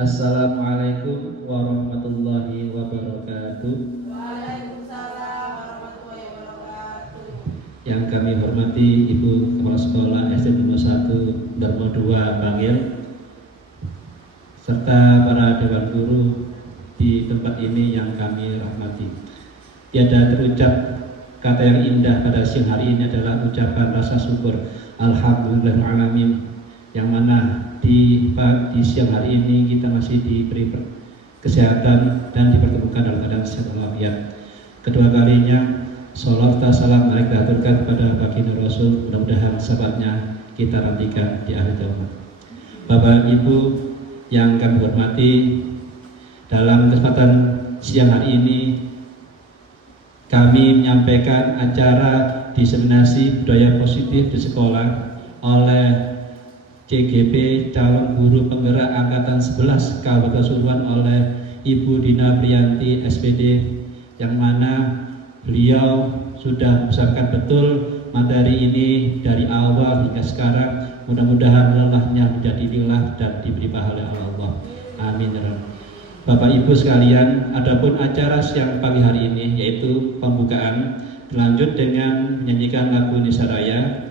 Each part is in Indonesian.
Assalamualaikum warahmatullahi wabarakatuh. Waalaikumsalam warahmatullahi wabarakatuh. Yang kami hormati Ibu Kepala Sekolah SD nomor 1 Dharma 2 Bangil, serta para dewan guru di tempat ini yang kami rahmati. Tiada terucap kata yang indah pada siang hari ini adalah ucapan rasa syukur alhamdulillahirrahmanirrahim, yang mana di siang hari ini kita masih diberi kesehatan dan dipertemukan dalam keadaan sehat walafiat. Kedua kalinya sholawat dan salam mari kita aturkan kepada baginda Rasul, mudah-mudahan sahabatnya kita nantikan di akhir zaman. Bapak Ibu yang kami hormati, dalam kesempatan siang hari ini kami menyampaikan acara diseminasi budaya positif di sekolah oleh CGP calon guru penggerak angkatan 11 Kabupaten Pasuruan oleh Ibu Dina Priyanti SPD, yang mana beliau sudah mempersiapkan betul materi ini dari awal hingga sekarang. Mudah-mudahan lelahnya menjadi lilah dan diberi pahala oleh Allah. Amin. Bapak Ibu sekalian, adapun acara siang pagi hari ini yaitu pembukaan, dilanjut dengan menyanyikan lagu Indonesia Raya.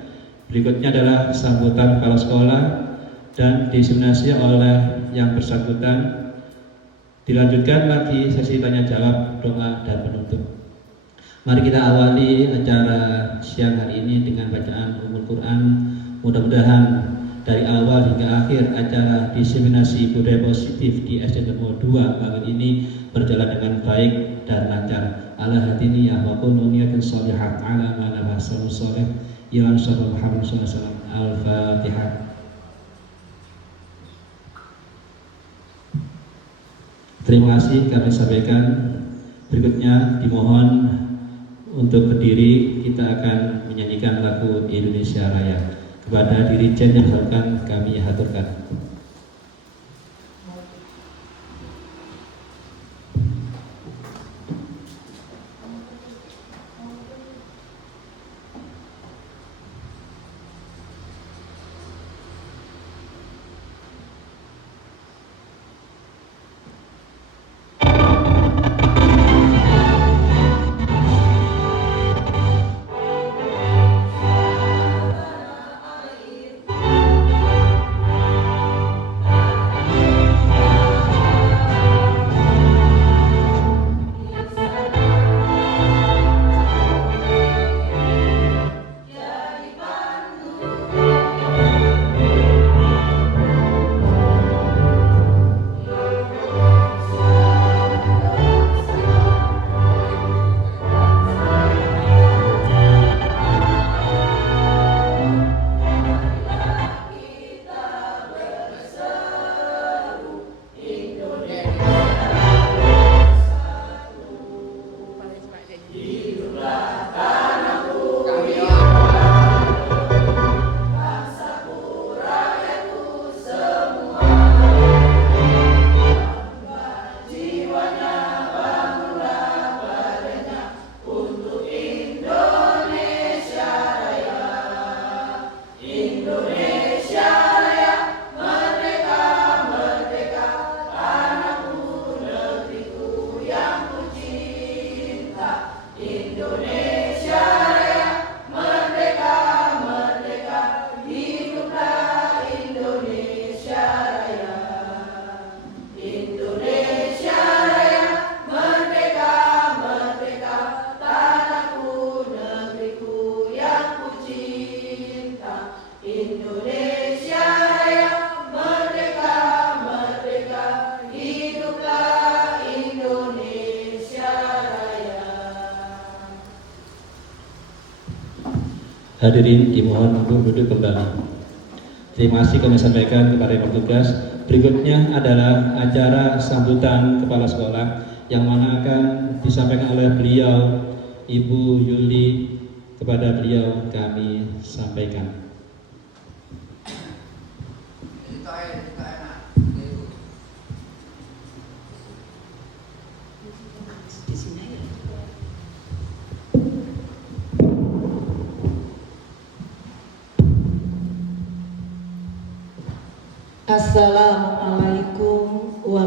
Berikutnya adalah sambutan kepala sekolah dan diseminasi oleh yang bersangkutan. Dilanjutkan lagi sesi tanya jawab, doa dan penutup. Mari kita awali acara siang hari ini dengan bacaan Ummul Quran. Mudah-mudahan dari awal hingga akhir acara diseminasi budaya positif di SD nomor 2 Bangil ini berjalan dengan baik dan lancar. Ala hadiniyah wa kununiyatun sholihat ala mana bahasa sholih Ilan Sahabat Muhammad SAW. Al-Fatihah. Terima kasih kami sampaikan. Berikutnya dimohon untuk berdiri, kita akan menyanyikan lagu Indonesia Raya. Kepada Dirjen yang akan kami haturkan. Hadirin dimohon untuk duduk kembali. Terima kasih kami sampaikan kepada yang bertugas. Berikutnya adalah acara sambutan kepala sekolah yang mana akan disampaikan oleh beliau Ibu Yuli. Kepada beliau kami sampaikan. Assalamualaikum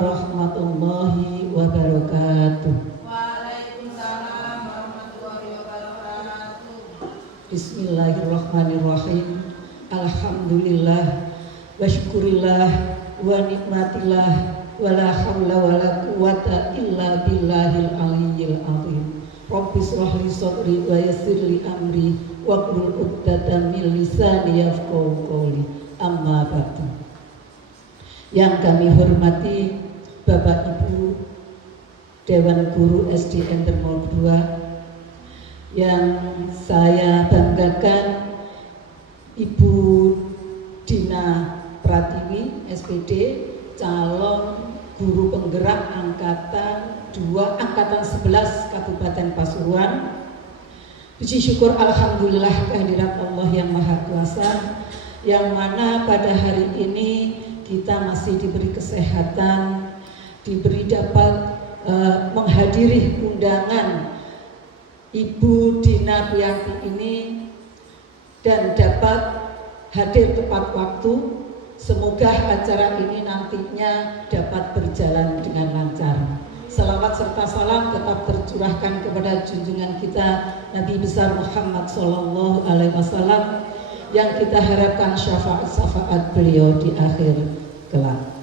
warahmatullahi wabarakatuh. Waalaikumsalam warahmatullahi wabarakatuh. Bismillahirrahmanirrahim. Alhamdulillah wa syukurillah wa nikmatillah wa la hawla wa la quwata illa billahil aliyyil azim. Rabbi shrah li sadri wa yassir li amri wa hlul 'uqdatam min lisani yafqahu qawli. Amma ba'du. Yang kami hormati Bapak Ibu Dewan Guru SDN Dermo 2, yang saya banggakan Ibu Dina Pratiwi SPD, calon guru penggerak angkatan 11 Kabupaten Pasuruan. Puji syukur alhamdulillah kehadirat Allah yang Maha Kuasa, yang mana pada hari ini kita masih diberi kesehatan, diberi dapat menghadiri undangan Ibu Dina Priyanti ini dan dapat hadir tepat waktu. Semoga acara ini nantinya dapat berjalan dengan lancar. Salawat serta salam tetap tercurahkan kepada junjungan kita Nabi besar Muhammad Sallallahu Alaihi Wasallam, yang kita harapkan syafaat beliau di akhir kelak.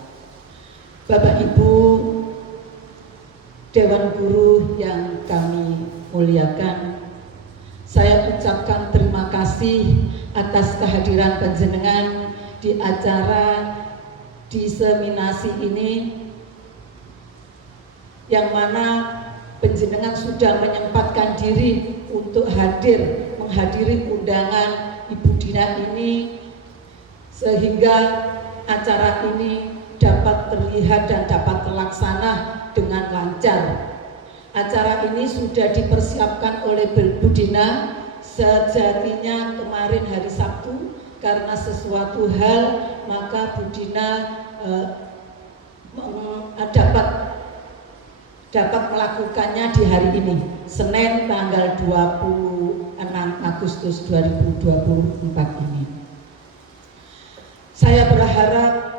Bapak Ibu Dewan Guru yang kami muliakan, saya ucapkan terima kasih atas kehadiran panjenengan di acara diseminasi ini, yang mana panjenengan sudah menyempatkan diri untuk hadir menghadiri undangan Ibu Dina ini, sehingga acara ini dapat terlihat dan dapat terlaksana dengan lancar. Acara ini sudah dipersiapkan oleh Bu Dina sejatinya kemarin hari Sabtu, karena sesuatu hal maka Bu Dina dapat melakukannya di hari ini, Senin tanggal 26 Agustus 2024 ini. Saya berharap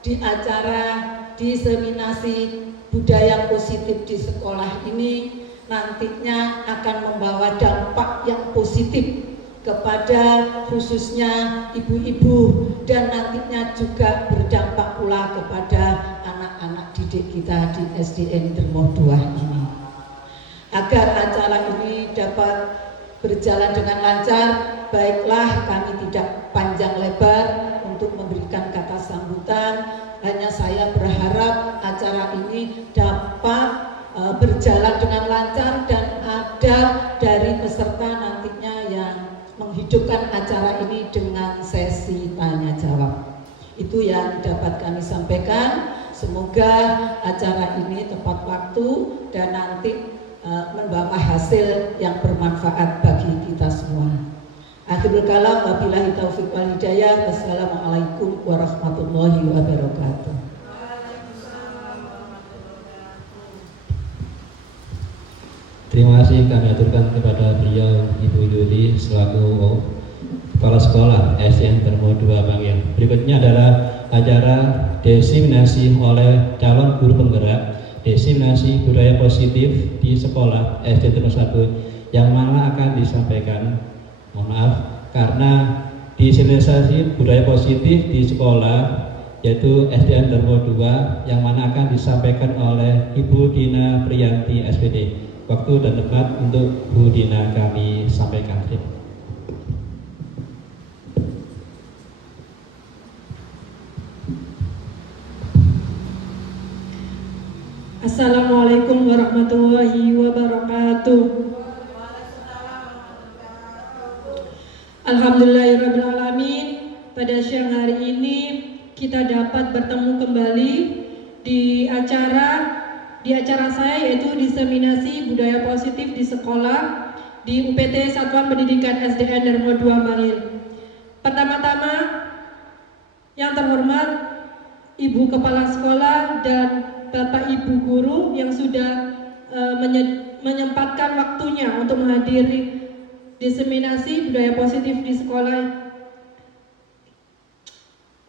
di acara diseminasi budaya positif di sekolah ini nantinya akan membawa dampak yang positif kepada khususnya ibu-ibu, dan nantinya juga berdampak pula kepada anak-anak didik kita di SDN Dermo 2 ini. Agar acara ini dapat berjalan dengan lancar, baiklah kami tidak panjang lebar untuk memberikan kata sambutan. Hanya saya berharap acara ini dapat berjalan dengan lancar dan ada dari peserta nantinya yang menghidupkan acara ini dengan sesi tanya jawab. Itu yang dapat kami sampaikan. Semoga acara ini tepat waktu dan nanti membawa hasil yang bermanfaat bagi kita semua. Akhirul kalam, wabillahi taufiq wal hidayah. Wassalamualaikum warahmatullahi wabarakatuh. Terima kasih kami aturkan kepada beliau Ibu Yuli selaku Kepala Sekolah SDN Dermo 2 Bangil. Berikutnya adalah acara diseminasi oleh calon guru penggerak diseminasi budaya positif di sekolah SD Dermo 1, yang mana akan disampaikan, mohon maaf, karena diseminasi budaya positif di sekolah yaitu SDN Dermo 2, yang mana akan disampaikan oleh Ibu Dina Priyanti SPD. Waktu dan tempat untuk Bu Dina kami sampaikan. Assalamualaikum warahmatullahi wabarakatuh. Alhamdulillahirrabbilalamin. Pada siang hari ini kita dapat bertemu kembali di acara saya, yaitu diseminasi budaya positif di sekolah di UPT Satuan Pendidikan SDN Dermo 2 Bangil. Pertama-tama yang terhormat Ibu Kepala Sekolah dan Bapak Ibu Guru yang sudah menyempatkan waktunya untuk menghadiri diseminasi budaya positif di sekolah.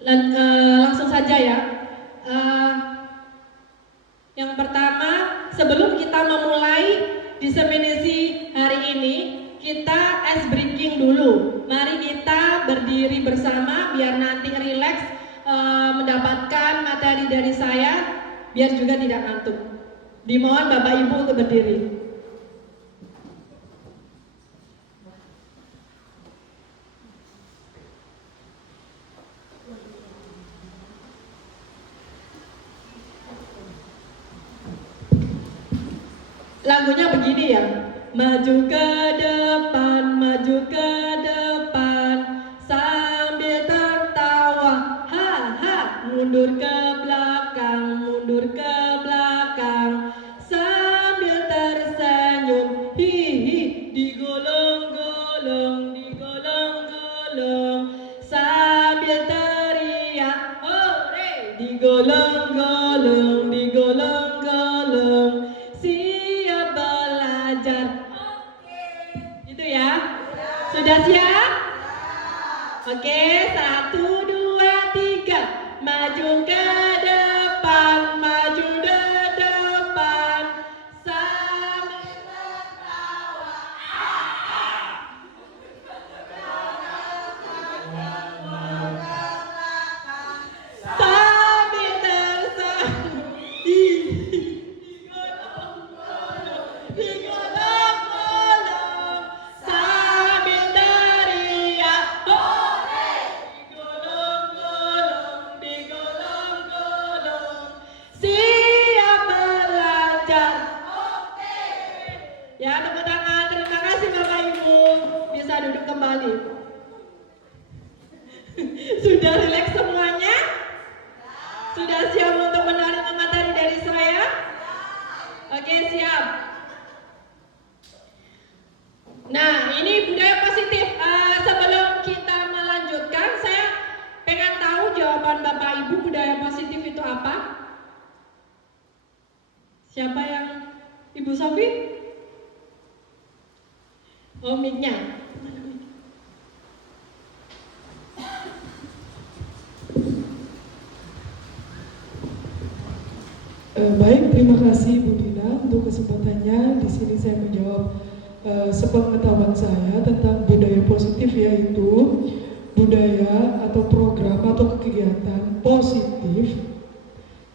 Langsung saja ya. Yang pertama, sebelum kita memulai diseminasi hari ini, kita ice breaking dulu. Mari kita berdiri bersama biar nanti rileks mendapatkan materi dari saya, biar juga tidak ngantuk. Dimohon Bapak Ibu untuk berdiri. Lagunya begini ya, maju ke depan, sambil tertawa, ha, mundur ke belakang, sambil tersenyum, hi, digolong-golong, sambil teriak, hore, digolong-golong, siap belajar. Itu ya. Sudah siap? Oke, 1, 2, 3. Maju ke depan, sambil tertawa. Sambil tersenyum. Digolong-golong, sambil teriak, hore, digolong-golong, siap belajar. Oke. Ya, tepuk tangan. Terima kasih Bapak Ibu. Bisa duduk kembali. Sudah rileks semuanya? Sudah siap untuk menerima materi dari saya? Oke, siap. Nah, ini budaya positif. Sebelum kita melanjutkan, saya pengen tahu jawaban Bapak Ibu budaya positif itu apa? Siapa yang? Ibu Sofi? Oh, mic-nya. Baik, terima kasih Bu Dina untuk kesempatannya. Di sini saya menjawab sepengetahuan saya tentang budaya positif, yaitu budaya atau program atau kegiatan positif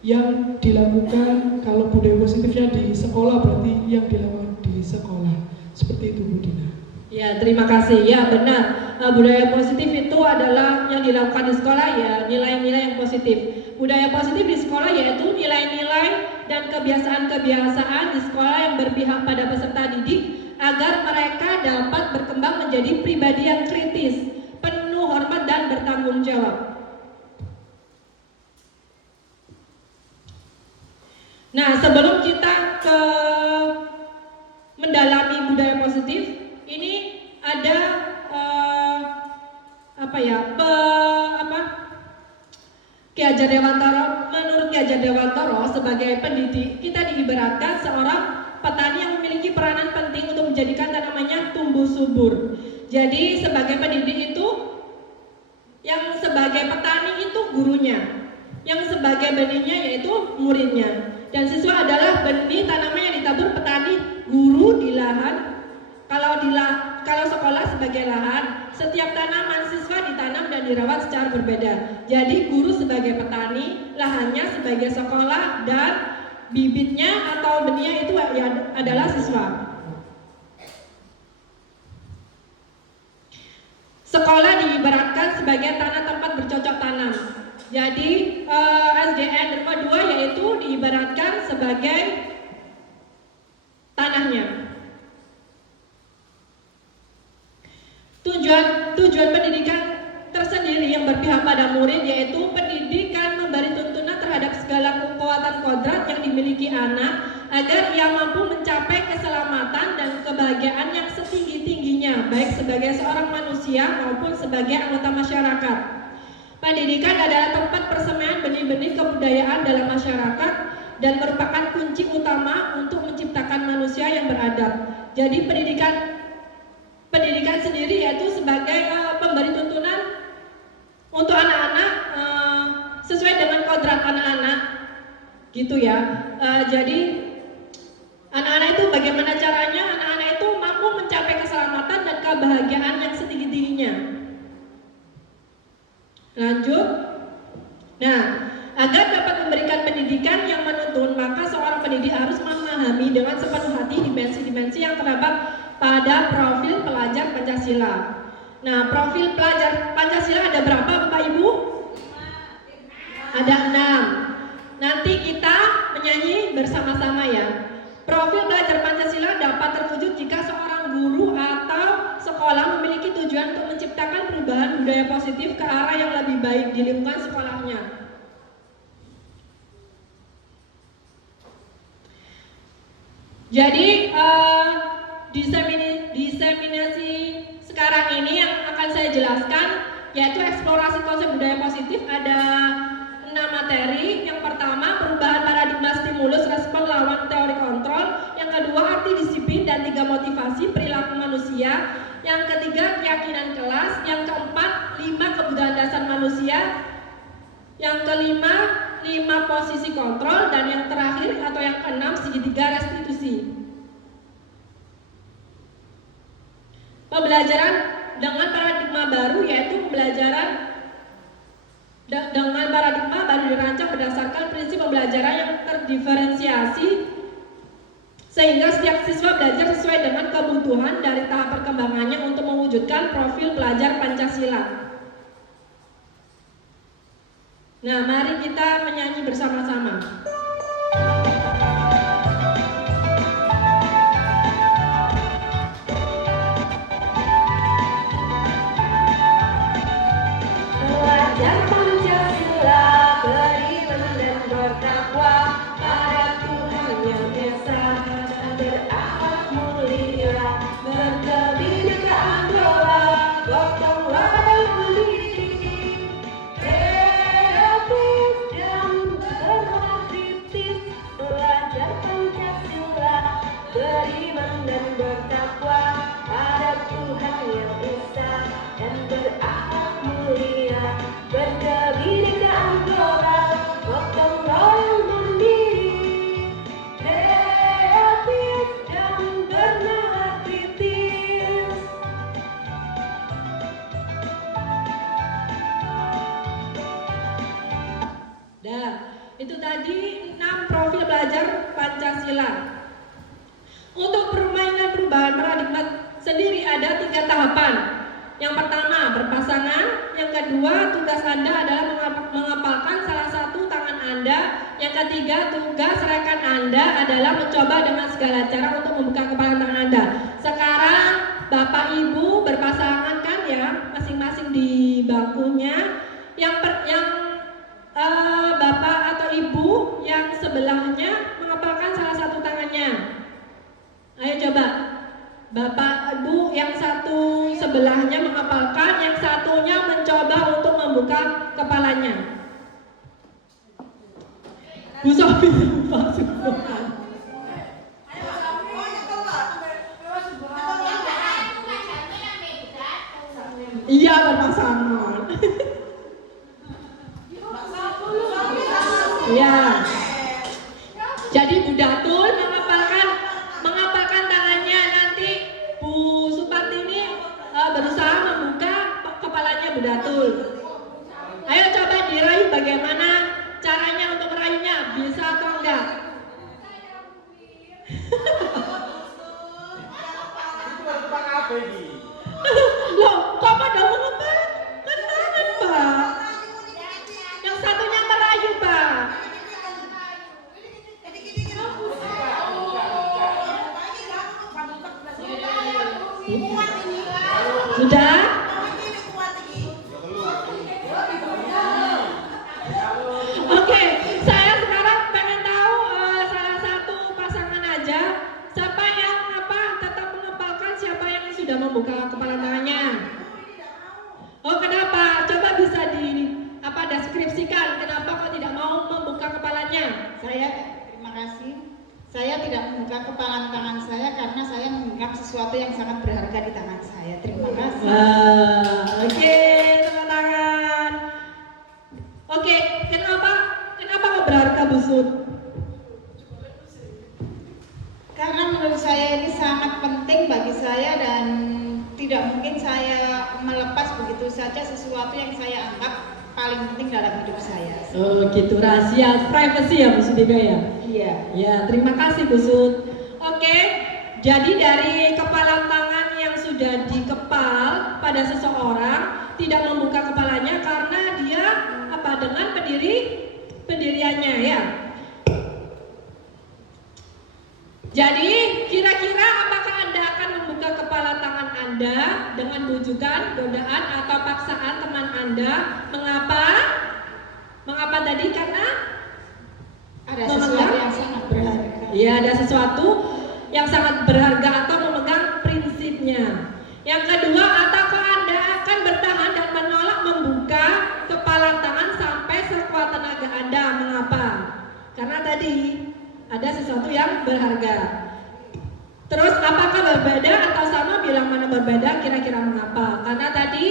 yang dilakukan. Kalau budaya positifnya di sekolah berarti yang dilakukan di sekolah. Seperti itu Bu Dina. Ya, terima kasih. Ya, benar. Budaya positif itu adalah yang dilakukan di sekolah, ya, nilai-nilai yang positif. Budaya positif di sekolah yaitu nilai-nilai dan kebiasaan-kebiasaan di sekolah yang berpihak pada peserta didik agar mereka dapat berkembang menjadi pribadi yang kritis, penuh hormat dan bertanggung jawab. Nah, sebelum kita ke mendalami budaya positif, ini ada Ki Hajar Dewantara. Menurut Ki Hajar Dewantara, sebagai pendidik, kita diibaratkan seorang petani yang memiliki peranan penting untuk menjadikan tanamannya tumbuh subur. Jadi sebagai pendidik itu, yang sebagai petani itu gurunya, yang sebagai benihnya yaitu muridnya, dan siswa adalah benih tanaman yang ditabur petani, guru di lahan. Kalau sekolah sebagai lahan, setiap tanaman siswa ditanam dan dirawat secara berbeda. Jadi guru sebagai petani, lahannya sebagai sekolah, dan bibitnya atau benihnya itu adalah siswa. Sekolah diibaratkan sebagai tanah tempat bercocok tanam. Jadi SDN Dharma 2 yaitu diibaratkan sebagai tanahnya. Tujuan pendidikan tersendiri yang berpihak pada murid yaitu pendidikan memberi tuntunan terhadap segala kekuatan kodrat yang dimiliki anak agar ia mampu mencapai keselamatan dan kebahagiaan yang setinggi-tingginya, baik sebagai seorang manusia maupun sebagai anggota masyarakat. Pendidikan adalah tempat persemaian benih-benih kebudayaan dalam masyarakat dan merupakan kunci utama untuk menciptakan manusia yang beradab. Jadi pendidikan sendiri yaitu sebagai pemberi tuntunan untuk anak-anak sesuai dengan kodrat anak-anak. gitu ya. Jadi anak-anak itu bagaimana caranya anak-anak itu mampu mencapai keselamatan dan kebahagiaan yang setinggi-tingginya. Lanjut. Nah, agar dapat memberikan pendidikan yang menuntun, maka seorang pendidik harus memahami dengan sepenuh hati dimensi-dimensi yang terdapat pada profil pelajar Pancasila. Nah, profil pelajar Pancasila ada berapa Bapak Ibu? Ada 6. Nanti kita menyanyi bersama-sama ya. Profil pelajar Pancasila dapat terwujud jika seorang guru atau sekolah memiliki tujuan untuk menciptakan perubahan budaya positif ke arah yang lebih baik di lingkungan sekolahnya. Jadi diseminasi sekarang ini yang akan saya jelaskan yaitu eksplorasi konsep budaya positif. Ada 6 materi. Yang pertama, perubahan paradigma stimulus respon lawan teori kontrol. Yang kedua, arti disiplin dan 3 motivasi perilaku manusia. Yang ketiga, keyakinan kelas. Yang keempat, 5 kebutuhan dasar manusia. Yang kelima, 5 posisi kontrol. Dan yang terakhir atau yang keenam, segitiga restitusi. Pembelajaran dengan paradigma baru yaitu pembelajaran dengan paradigma baru dirancang berdasarkan prinsip pembelajaran yang terdiferensiasi sehingga setiap siswa belajar sesuai dengan kebutuhan dari tahap perkembangannya untuk mewujudkan profil pelajar Pancasila. Nah, mari kita menyanyi bersama-sama. Pelajar Pancasila beriman dan bertakwa pada Tuhan yang Esa dan berakhlak mulia, berkebinekaan global, gotong royong mendidik, kreatif dan berkritis. Pelajar Pancasila beriman dan bertakwa pada Tuhan yang Esa dan berakhlak mulia, berkebinekaan global, gotong royong mandiri, kreatif dan bernalar kritis. Dah, itu tadi 6 profil belajar Pancasila. Untuk permainan perubahan paradigma sendiri ada 3 tahapan. Yang pertama, berpasangan. Yang kedua, tugas Anda adalah mengapalkan salah satu tangan Anda. Yang ketiga, tugas rekan Anda adalah mencoba dengan segala cara untuk membuka kepala tangan Anda. Sekarang, Bapak Ibu berpasangan kan ya, masing-masing di bangkunya. Yang Bapak atau Ibu yang sebelahnya mengapalkan salah satu tangannya. Ayo coba. Bapak Ibu yang satu sebelahnya menghafalkan, yang satunya mencoba untuk membuka kepalanya. Bu Sofi lupa semua. Iya, berpasangan. Iya. Jadi Bu Datul mengapalkan tangannya. Nanti Bu Supartini berusaha membuka kepalanya Bu Datul. Ayo coba dirayu, bagaimana caranya untuk merayunya? Bisa atau enggak? Loh, kok pada mengepal? Kan tangan, Pak. Yang satunya merayu, Pak. Sudah? Oke, saya sekarang pengen tahu salah satu pasangan aja. Siapa yang tetap mengepalkan, siapa yang sudah membuka kepala tangannya? Oh, kenapa? Coba bisa deskripsikan kenapa kok tidak mau membuka kepalanya? Terima kasih. Saya tidak membuka kepala tangan saya karena saya menganggap sesuatu yang sangat berharga di tangan saya. Terima kasih. Oke, tepuk tangan. Oke, kenapa kok berharga, Bu Sud? tidak mungkin saya melepas begitu saja sesuatu yang saya anggap paling penting dalam hidup saya. Oh gitu, rahasia privacy ya Bu Sudika ya? Iya. Ya, terima kasih Bu Sud. Oke, jadi dari kepalan tangan yang sudah dikepal pada seseorang tidak membuka kepalanya karena dia dengan pendiriannya ya. Jadi kira-kira apakah Anda akan membuka kepala tangan Anda dengan bujukan, godaan atau paksaan teman Anda? Mengapa? Mengapa tadi? Karena ada sesuatu yang sangat berharga. Iya, ada sesuatu yang sangat berharga atau memegang prinsipnya. Yang kedua, apakah Anda akan bertahan dan menolak membuka kepala tangan sampai sekuat tenaga Anda? Mengapa? Karena tadi ada sesuatu yang berharga. Terus apakah berbeda atau sama? Bilang mana berbeda, kira-kira mengapa? Karena tadi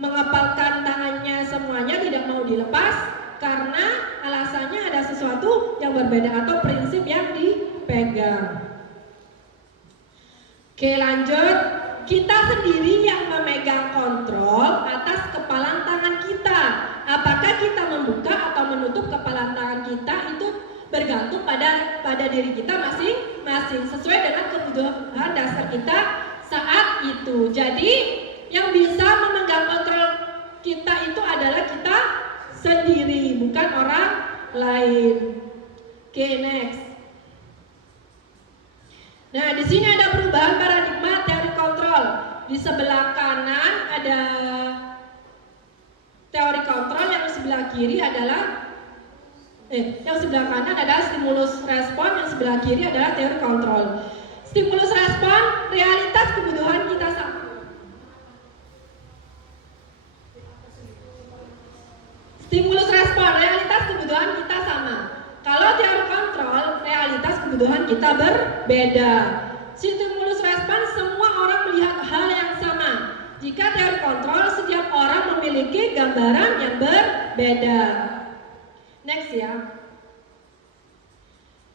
mengepalkan tangannya semuanya tidak mau dilepas karena alasannya ada sesuatu yang berbeda atau prinsip yang dipegang. Oke, lanjut. Kita sendiri yang memegang kontrol atas kepalan tangan kita. Apakah kita membuka atau menutup kepalan tangan kita itu bergantung pada diri kita masing-masing sesuai dengan kebutuhan dasar kita saat itu. Jadi yang bisa memegang kontrol kita itu adalah kita sendiri, bukan orang lain. Oke, next. Nah, di sini ada perubahan paradigma teori kontrol. Di sebelah kanan ada teori kontrol, yang sebelah kiri adalah yang sebelah kanan adalah stimulus respon, yang sebelah kiri adalah teori kontrol. Stimulus respon, realitas kebutuhan kita sama. Stimulus respon, realitas kebutuhan kita sama. Kalau teori kontrol, realitas kebutuhan kita berbeda. Stimulus respon, semua orang melihat hal yang sama. Jika teori kontrol, setiap orang memiliki gambaran yang berbeda. Next ya.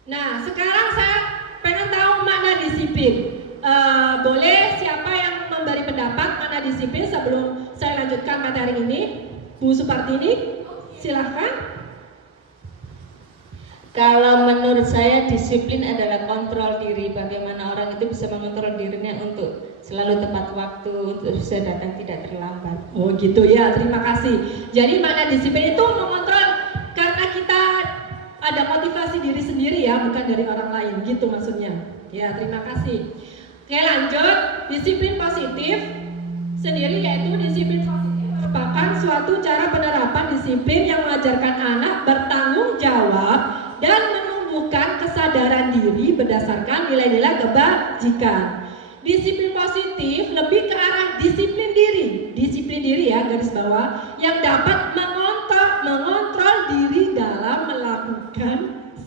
Nah, sekarang saya pengen tahu makna disiplin. Boleh siapa yang memberi pendapat makna disiplin sebelum saya lanjutkan materi ini? Bu Supartini, silahkan. Kalau menurut saya disiplin adalah kontrol diri. Bagaimana orang itu bisa mengontrol dirinya untuk selalu tepat waktu, untuk bisa datang tidak terlambat. Oh gitu ya, terima kasih. Jadi makna disiplin itu mengontrol karena kita ada motivasi diri sendiri ya, bukan dari orang lain, gitu maksudnya. Ya, terima kasih. Oke, lanjut. Disiplin positif sendiri yaitu disiplin positif merupakan suatu cara penerapan disiplin yang mengajarkan anak bertanggung jawab dan menumbuhkan kesadaran diri berdasarkan nilai-nilai kebajikan. Disiplin positif lebih ke arah disiplin diri ya, garis bawah, yang dapat mengontrol diri dalam melakukan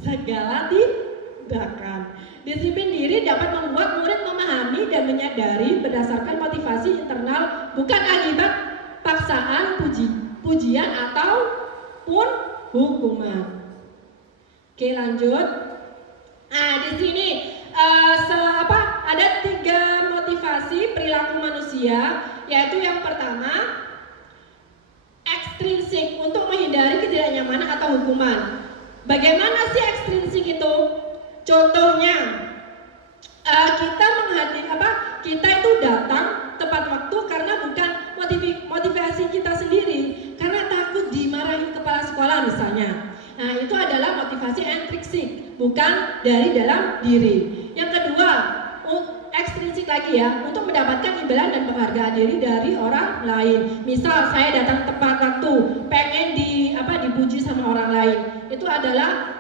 segala tindakan. Disiplin diri dapat membuat murid memahami dan menyadari berdasarkan motivasi internal, bukan akibat paksaan, pujian ataupun hukuman. Oke, lanjut. Nah, di sini ada 3 motivasi perilaku manusia, yaitu yang pertama ekstrinsik, untuk menghindari ketidaknyamanan atau hukuman. Bagaimana sih ekstrinsik itu? Contohnya kita itu datang tepat waktu karena bukan motivasi kita sendiri, karena takut dimarahin kepala sekolah misalnya. Nah, itu adalah motivasi intrinsik, bukan dari dalam diri. Yang kedua, ekstrinsik lagi ya, untuk mendapatkan imbalan dan penghargaan diri dari orang lain. Misal saya datang tepat waktu, pengen dipuji sama orang lain. Itu adalah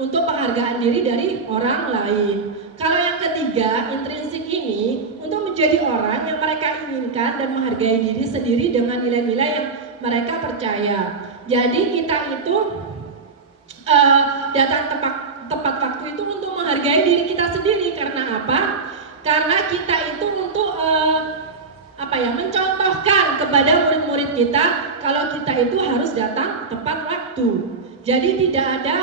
untuk penghargaan diri dari orang lain. Kalau yang ketiga, intrinsik ini untuk menjadi orang yang mereka inginkan dan menghargai diri sendiri dengan nilai-nilai yang mereka percaya. Jadi kita itu datang tepat waktu itu untuk menghargai diri kita sendiri. Karena apa? Karena kita itu untuk mencontohkan kepada murid-murid kita kalau kita itu harus datang tepat waktu. Jadi tidak ada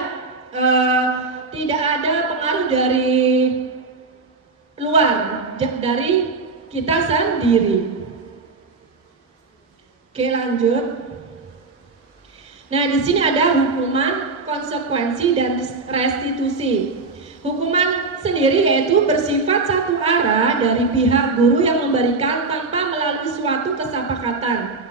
pengaruh dari luar. dari kita sendiri. Oke, lanjut. Nah, di sini ada hukuman, konsekuensi, dan restitusi. Hukuman sendiri yaitu bersifat satu arah dari pihak guru yang memberikan tanpa melalui suatu kesepakatan.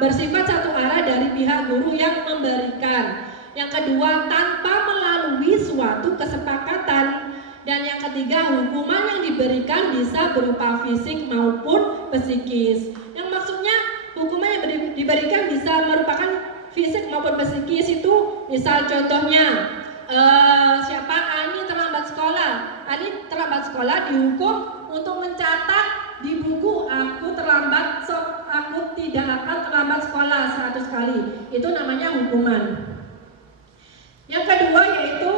Bersifat satu arah dari pihak guru yang memberikan. Yang kedua, tanpa melalui suatu kesepakatan. Dan yang ketiga, hukuman yang diberikan bisa berupa fisik maupun psikis. Yang maksudnya hukuman yang diberikan bisa merupakan fisik maupun psikis itu, misal contohnya siapa Ani terlambat sekolah. Ani terlambat sekolah dihukum untuk mencatat di buku aku tidak akan terlambat sekolah 100 kali. Itu namanya hukuman. Yang kedua yaitu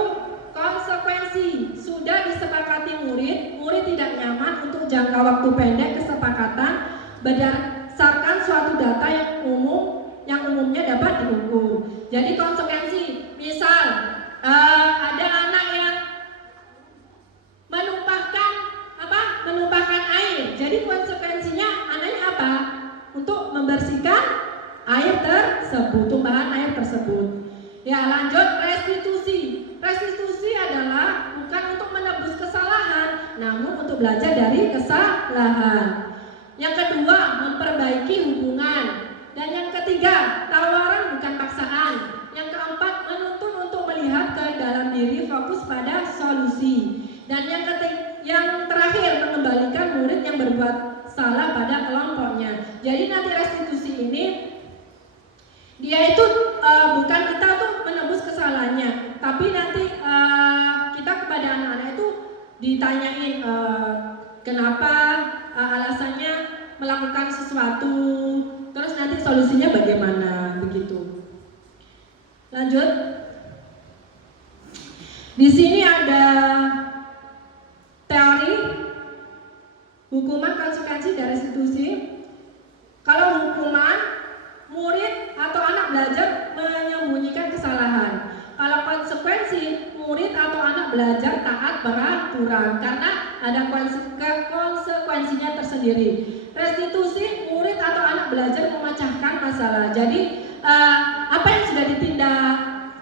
konsekuensi. Sudah disepakati murid tidak nyaman untuk jangka waktu pendek kesepakatan berdasarkan suatu data yang umumnya dapat diukur. Jadi konsekuensi, misal ada anak yang menumpahkan air. Jadi konsekuensinya anaknya apa? Untuk membersihkan air tersebut, tumpahan air tersebut. Ya, lanjut restitusi. Restitusi adalah bukan untuk menebus kesalahan, namun untuk belajar dari kesalahan. Yang kedua, memperbaiki hubungan. Dan yang ketiga, tawaran bukan paksaan. Yang keempat, menuntun untuk melihat ke dalam diri, fokus pada solusi. Dan yang terakhir, mengembalikan murid yang berbuat salah pada kelompoknya. Jadi nanti restitusi ini dia itu bukan kita tuh menebus kesalahannya, tapi nanti kita kepada anak-anak itu ditanyain kenapa alasannya melakukan sesuatu, terus nanti solusinya bagaimana, begitu. Lanjut. Di sini ada teori hukuman, konsekuensi, dan restitusi. Kalau hukuman, murid atau anak belajar menyembunyikan kesalahan. Kalau konsekuensi, murid atau anak belajar taat peraturan karena ada konsekuensinya tersendiri. Restitusi, murid atau anak belajar memecahkan masalah. Jadi apa yang sudah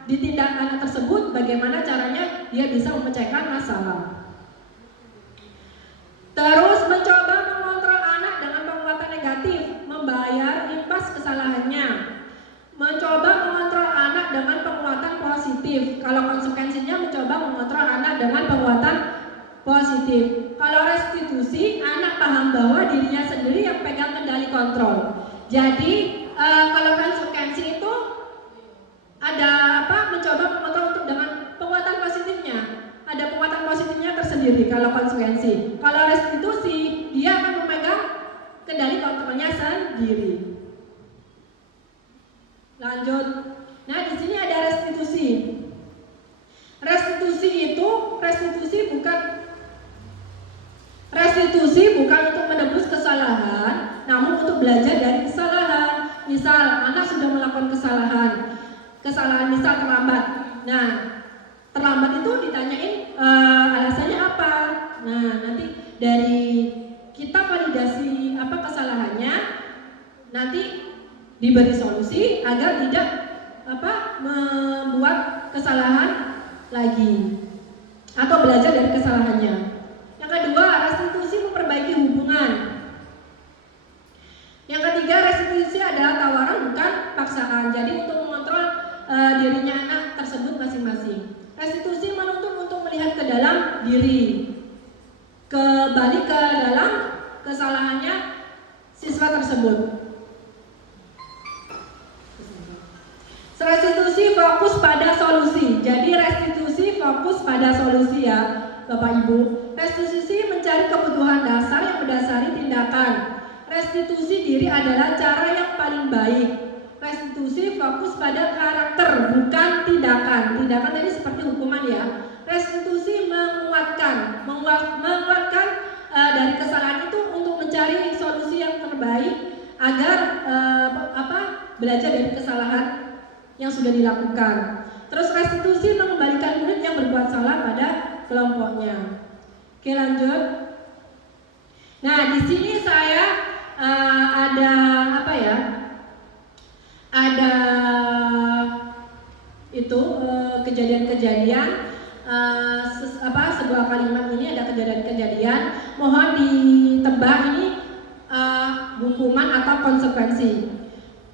ditindak anak tersebut, bagaimana caranya dia bisa memecahkan masalah. Terus mencoba mengontrol anak dengan penguatan negatif, membayar impas kesalahannya. Mencoba mengontrol anak dengan penguatan positif. Kalau konsekuensinya mencoba mengontrol anak dengan penguatan positif. Kalau restitusi, anak paham bahwa dirinya sendiri yang pegang kendali kontrol. Jadi kalau konsekuensi itu ada mencoba mengontrol untuk dengan penguatan positifnya. Ada penguatan positifnya tersendiri kalau konsekuensi. Kalau restitusi, dia akan memegang kendali kontrolnya sendiri. Lanjut. Nah, di sini ada restitusi. Restitusi bukan untuk menebus kesalahan, namun untuk belajar dari kesalahan. Misal anak sudah melakukan kesalahan misal terlambat. Nah, terlambat itu ditanyain alasannya apa. Nah, nanti dari kita validasi apa kesalahannya, nanti diberi solusi agar tidak membuat kesalahan lagi atau belajar dari kesalahannya. Yang kedua, restitusi memperbaiki hubungan. Yang ketiga, restitusi adalah tawaran bukan paksaan. Jadi untuk mengontrol dirinya anak tersebut masing-masing. Restitusi menuntut untuk melihat ke dalam diri, kembali ke dalam kesalahannya siswa tersebut. Restitusi fokus pada solusi. Jadi restitusi fokus pada solusi ya Bapak Ibu. Restitusi mencari kebutuhan dasar yang berdasari tindakan. Restitusi diri adalah cara yang paling baik. Restitusi fokus pada karakter bukan tindakan. Tindakan tadi seperti hukuman ya. Restitusi menguatkan dari kesalahan itu untuk mencari solusi yang terbaik agar belajar dari kesalahan yang sudah dilakukan. Terus restitusi mengembalikan murid yang berbuat salah pada kelompoknya. Oke, lanjut. Nah, di sini saya ada apa ya? Ada itu kejadian-kejadian sebuah kalimat ini ada kejadian-kejadian, mohon ditebak ini hukuman atau konsekuensi.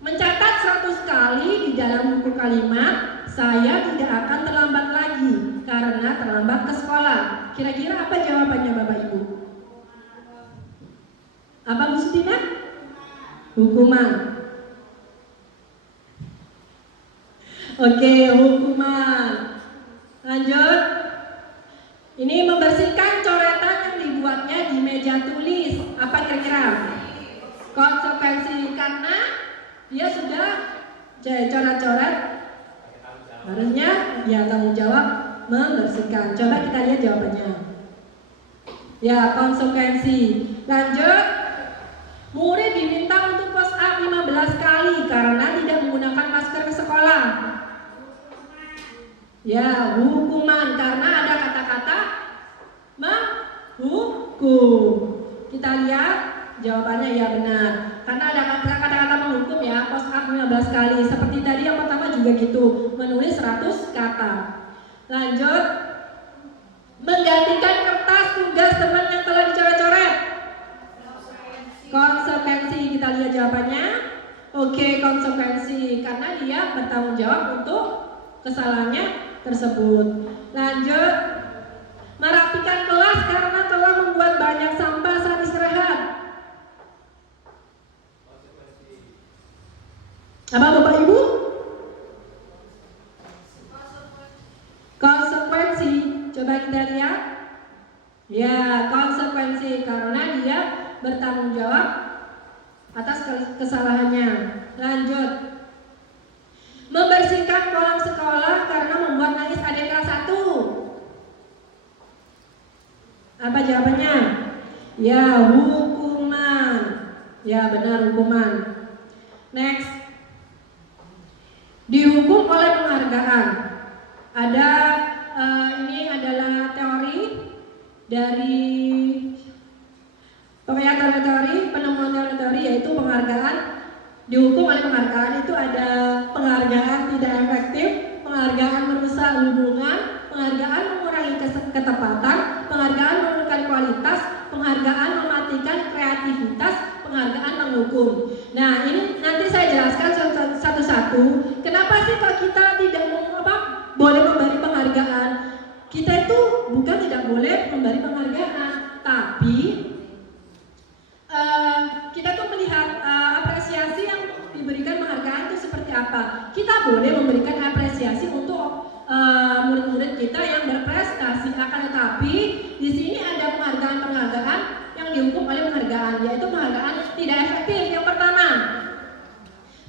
Mencatat 100 kali di dalam buku kalimat, saya tidak akan terlambat lagi karena terlambat ke sekolah. Kira-kira apa jawabannya Bapak Ibu? Apa Bu Sutina? Hukuman. Oke, hukuman. Lanjut. Ini membersihkan coretan yang dibuatnya di meja tulis. Apa kira-kira? Konsekuensi, karena dia sudah coret-coret, harusnya dia tanggung jawab membersihkan. Coba kita lihat jawabannya. Ya, konsekuensi. Lanjut. Murid diminta untuk push up 15 kali karena tidak menggunakan masker ke sekolah. Ya, hukuman karena ada kata-kata menghukum. Kita lihat jawabannya ya benar. Karena ada kata-kata menghukum ya, push up 15 kali. Seperti tadi yang pertama juga gitu, menulis 100 kata. Lanjut. Menggantikan kertas tugas teman yang telah dicoret-coret. Konsekuensi, kita lihat jawabannya. Oke, konsekuensi karena dia bertanggung jawab untuk kesalahannya tersebut. Lanjut. Merapikan kelas karena telah membuat banyak sampah saat istirahat. Apa Bapak Ibu? Konsekuensi. Coba kita lihat. Ya, konsekuensi karena dia bertanggung jawab atas kesalahannya. Lanjut. Membersihkan kolam sekolah karena membuat nangis adik kelas 1. Apa jawabannya? Ya, hukuman. Ya, benar, hukuman. Next. Dihukum oleh penghargaan. Ada ini adalah teori dari teori penemuan teori yaitu penghargaan. Dihukum oleh penghargaan itu ada penghargaan tidak efektif, penghargaan merusak hubungan, penghargaan mengurangi ketepatan, penghargaan menurunkan kualitas, penghargaan mematikan kreativitas, penghargaan menghukum. Nah, ini nanti saya jelaskan satu-satu. Kenapa sih kalau kita tidak boleh memberi penghargaan? Kita itu bukan tidak boleh memberi penghargaan, tapi kita tuh melihat apresiasi yang diberikan penghargaan itu seperti apa. Kita boleh memberikan apresiasi untuk murid-murid kita yang berprestasi, akan tetapi di sini ada penghargaan yang dihukum oleh penghargaan, yaitu penghargaan tidak efektif. Yang pertama,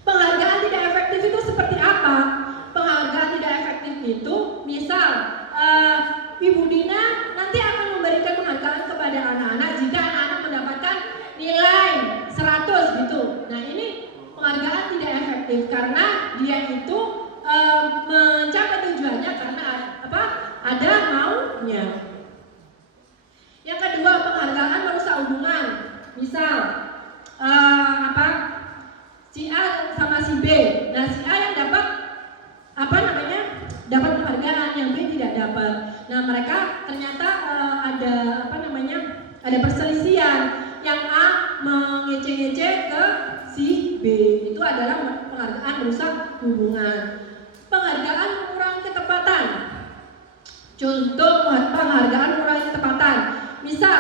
penghargaan tidak efektif itu seperti apa? Penghargaan tidak efektif itu, misal Ibu Dina nanti akan memberikan penghargaan kepada anak-anak jika anak-anak mendapatkan nilai 100 gitu. Nah, ini penghargaan tidak efektif karena dia itu mencapai tujuannya karena apa? Ada maunya. Yang kedua, penghargaan merusak hubungan. Misal si A sama si B. Nah, si A yang dapat dapat penghargaan, yang B tidak dapat. Nah, mereka ternyata ada perselisihan. Yang A mengece-ngece ke si B. Itu adalah penghargaan merusak hubungan. Penghargaan mengurangi ketepatan. Contoh penghargaan mengurangi ketepatan. Misal,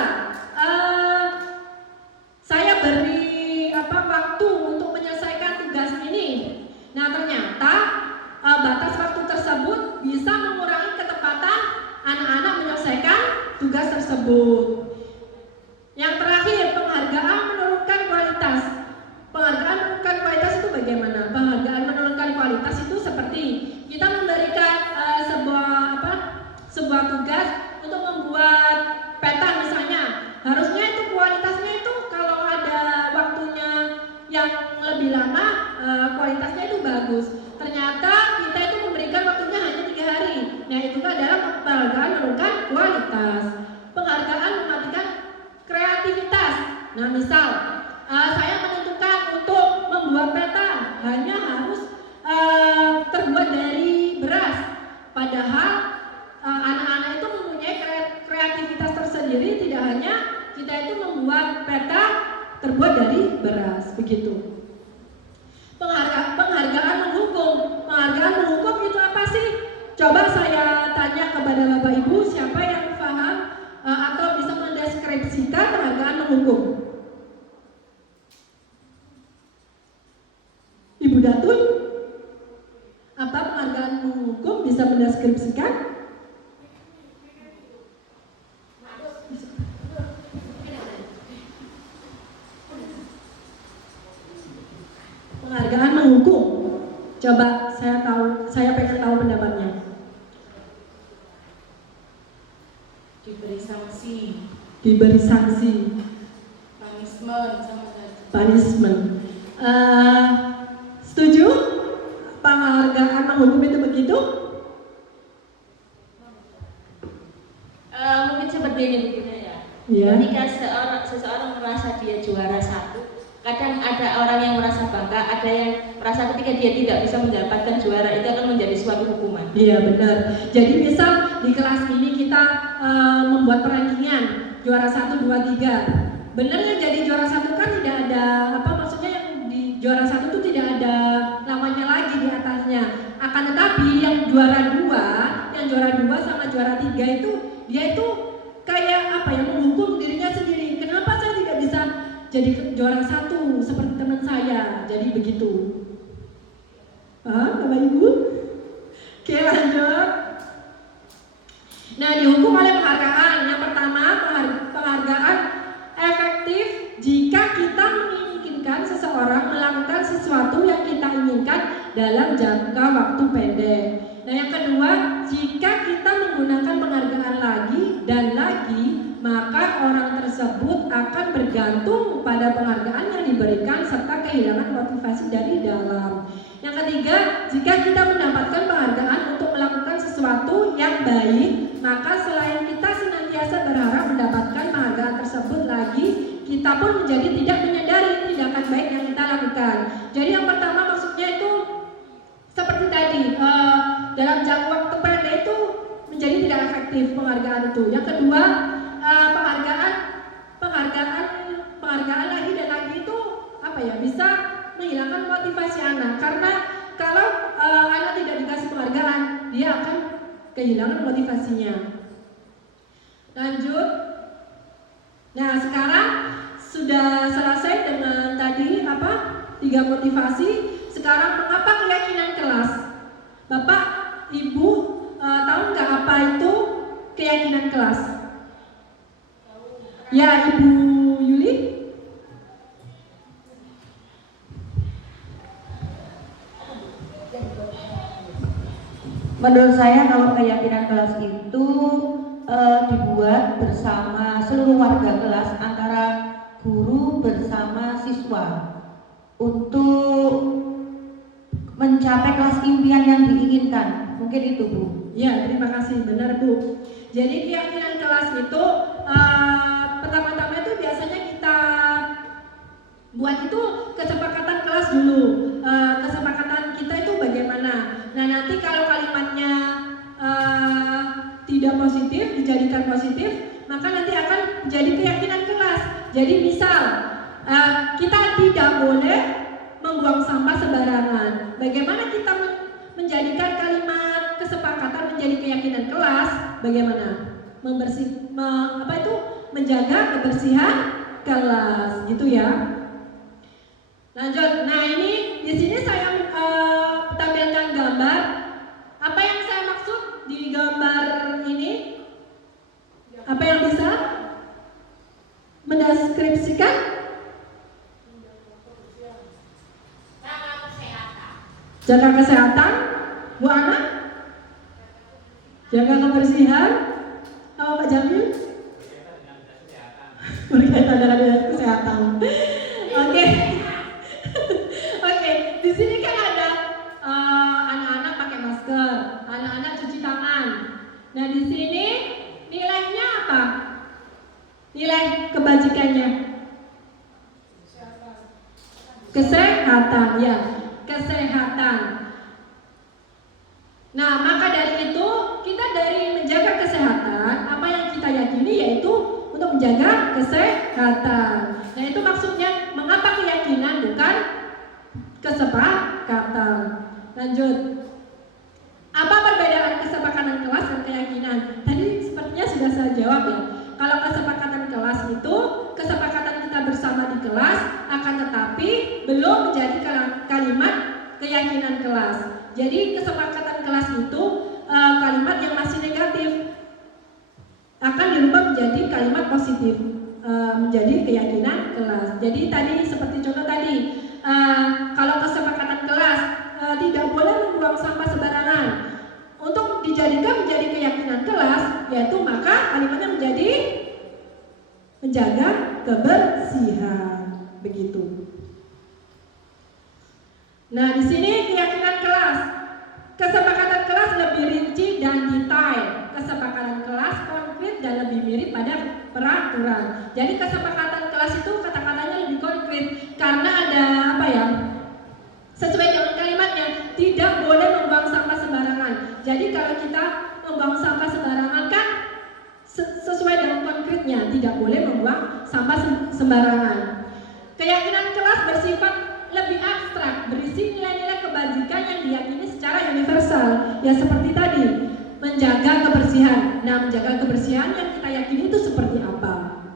saya beri waktu untuk menyelesaikan tugas ini. Nah, ternyata batas waktu tersebut bisa mengurangi ketepatan anak-anak menyelesaikan tugas tersebut. Yang terakhir, penghargaan menurunkan kualitas. Penghargaan menurunkan kualitas itu bagaimana? Penghargaan menurunkan kualitas itu seperti kita memberikan sebuah tugas untuk membuat peta misalnya. Harusnya itu kualitasnya itu kalau ada waktunya yang lebih lama, kualitasnya itu bagus. Ternyata kita itu memberikan waktunya hanya 3 hari. Nah, itu adalah penghargaan menurunkan kualitas. Penghargaan mematikan kreativitas. Nah, misal saya menentukan untuk membuat peta hanya harus terbuat dari beras, padahal anak-anak itu mempunyai kreativitas tersendiri. Tidak hanya kita itu membuat peta terbuat dari beras, begitu. Penghargaan menghukum. Penghargaan menghukum itu apa sih? Coba saya tanya kepada Bapak Ibu, siapa yang paham atau bisa mendeskripsikan penghargaan menghukum? Ibu Datun, apa penghargaan menghukum, bisa mendeskripsikan? Penghargaan menghukum. Coba saya pengen tahu pendapatnya. Diberi sanksi, Diberi sanksi, punishment sama saja. punishment. Setuju? Penghargaan menghukum itu begitu? Mungkin seperti ini begini ya. Iya. Ketika seseorang merasa dia juara satu, kadang ada orang yang merasa bangga, ada yang merasa ketika dia tidak bisa mendapatkan juara itu akan menjadi suatu hukuman. Iya, benar. Jadi misal di kelas ini kita membuat perankingan juara 1, 2, 3. Benar ya, jadi juara 1 kan tidak ada maksudnya yang di juara 1 itu tidak ada namanya lagi di atasnya. Akan tetapi yang juara 2 sama juara 3 itu dia itu kayak menghukum dirinya sendiri. Kenapa saya tidak bisa jadi juara 1 seperti teman saya? Jadi begitu. Bapak Ibu? Oke, lanjut. Nah, dihukum oleh penghargaan. Yang pertama, penghargaan efektif jika kita menginginkan seseorang melakukan sesuatu yang kita inginkan dalam jangka waktu pendek. Nah, yang kedua, jika kita menggunakan penghargaan lagi dan lagi, maka orang tersebut akan bergantung pada penghargaan yang diberikan serta kehilangan motivasi dari dalam. Yang ketiga, jika kita mendapatkan penghargaan untuk melakukan sesuatu yang baik, maka selain kita senantiasa berharap mendapatkan penghargaan tersebut lagi, kita pun menjadi tidak menyadari tindakan baik yang kita lakukan. Jadi yang pertama maksudnya itu seperti tadi, dalam jangka waktu pendek itu menjadi tidak efektif penghargaan itu. Yang kedua, penghargaan lagi dan lagi itu bisa menghilangkan motivasi anak, karena kalau anak tidak dikasih penghargaan, dia akan kehilangan motivasinya. Lanjut. Nah, sekarang sudah selesai dengan tadi 3 motivasi. Sekarang mengapa keyakinan kelas? Bapak, Ibu tahu nggak apa itu keyakinan kelas? Ya, Ibu Yuli? Menurut saya kalau keyakinan kelas itu dibuat bersama seluruh warga kelas, antara guru bersama siswa untuk mencapai kelas impian yang diinginkan. Mungkin itu, Bu. Ya, terima kasih, benar Bu. Jadi keyakinan kelas itu pertama-tama itu biasanya kita buat itu kesepakatan kelas dulu. Kesepakatan kita itu bagaimana? Nah, nanti kalau kalimatnya tidak positif dijadikan positif, maka nanti akan menjadi keyakinan kelas. Jadi misal kita tidak boleh membuang sampah sembarangan. Bagaimana kita menjadikan kalimat kesepakatan menjadi keyakinan kelas? Bagaimana? Menjaga kebersihan kelas, gitu ya. Lanjut. Nah, ini di sini saya tampilkan gambar. Apa yang saya maksud di gambar ini? Apa yang bisa mendeskripsikan? Jaga kesehatan, Bu Ana? Jaga kebersihan, Pak Jamil? Berkaitan dengan kesehatan. Oke. Oke, di sini kan ada anak-anak pakai masker, anak-anak cuci tangan. Nah, di sini nilainya apa? Nilai kebajikannya. Kesehatan, ya, kesehatan. Nah, maka dari itu kita dari menjaga kesehatan, apa yang kita yakini yaitu untuk menjaga kesehatan. Nah, itu maksudnya mengapa keyakinan bukan kesepakatan. Lanjut. Apa perbedaan kesepakatan kelas dan keyakinan? Tadi sepertinya sudah saya jawab ya. Kalau kesepakatan kelas itu kesepakatan kita bersama di kelas, akan tetapi belum menjadi kalimat keyakinan kelas. Jadi kesepakatan kelas itu kalimat yang masih negatif akan dirubah menjadi kalimat positif, menjadi keyakinan kelas. Jadi tadi seperti contoh tadi, kalau kesepakatan kelas tidak boleh membuang sampah sembarangan. Untuk dijadikan menjadi keyakinan kelas, yaitu maka kalimatnya menjadi menjaga kebersihan, begitu. Nah, di sini keyakinan kelas, kesepakatan kelas lebih rinci dan detail. Kesepakatan kelas konkret dan lebih mirip pada peraturan. Jadi kesepakatan kelas itu kata-katanya lebih konkret karena ada apa ya? Sesuai dengan kalimatnya, tidak boleh membuang sampah sembarangan. Jadi kalau kita membuang sampah sembarangan kan sesuai dengan konkretnya, tidak boleh membuang sampah sembarangan. Keyakinan kelas bersifat lebih abstrak, berisi nilai-nilai kebajikan yang diyakini secara universal. Ya seperti tadi, menjaga kebersihan. Nah, menjaga kebersihan yang kita yakini itu seperti apa?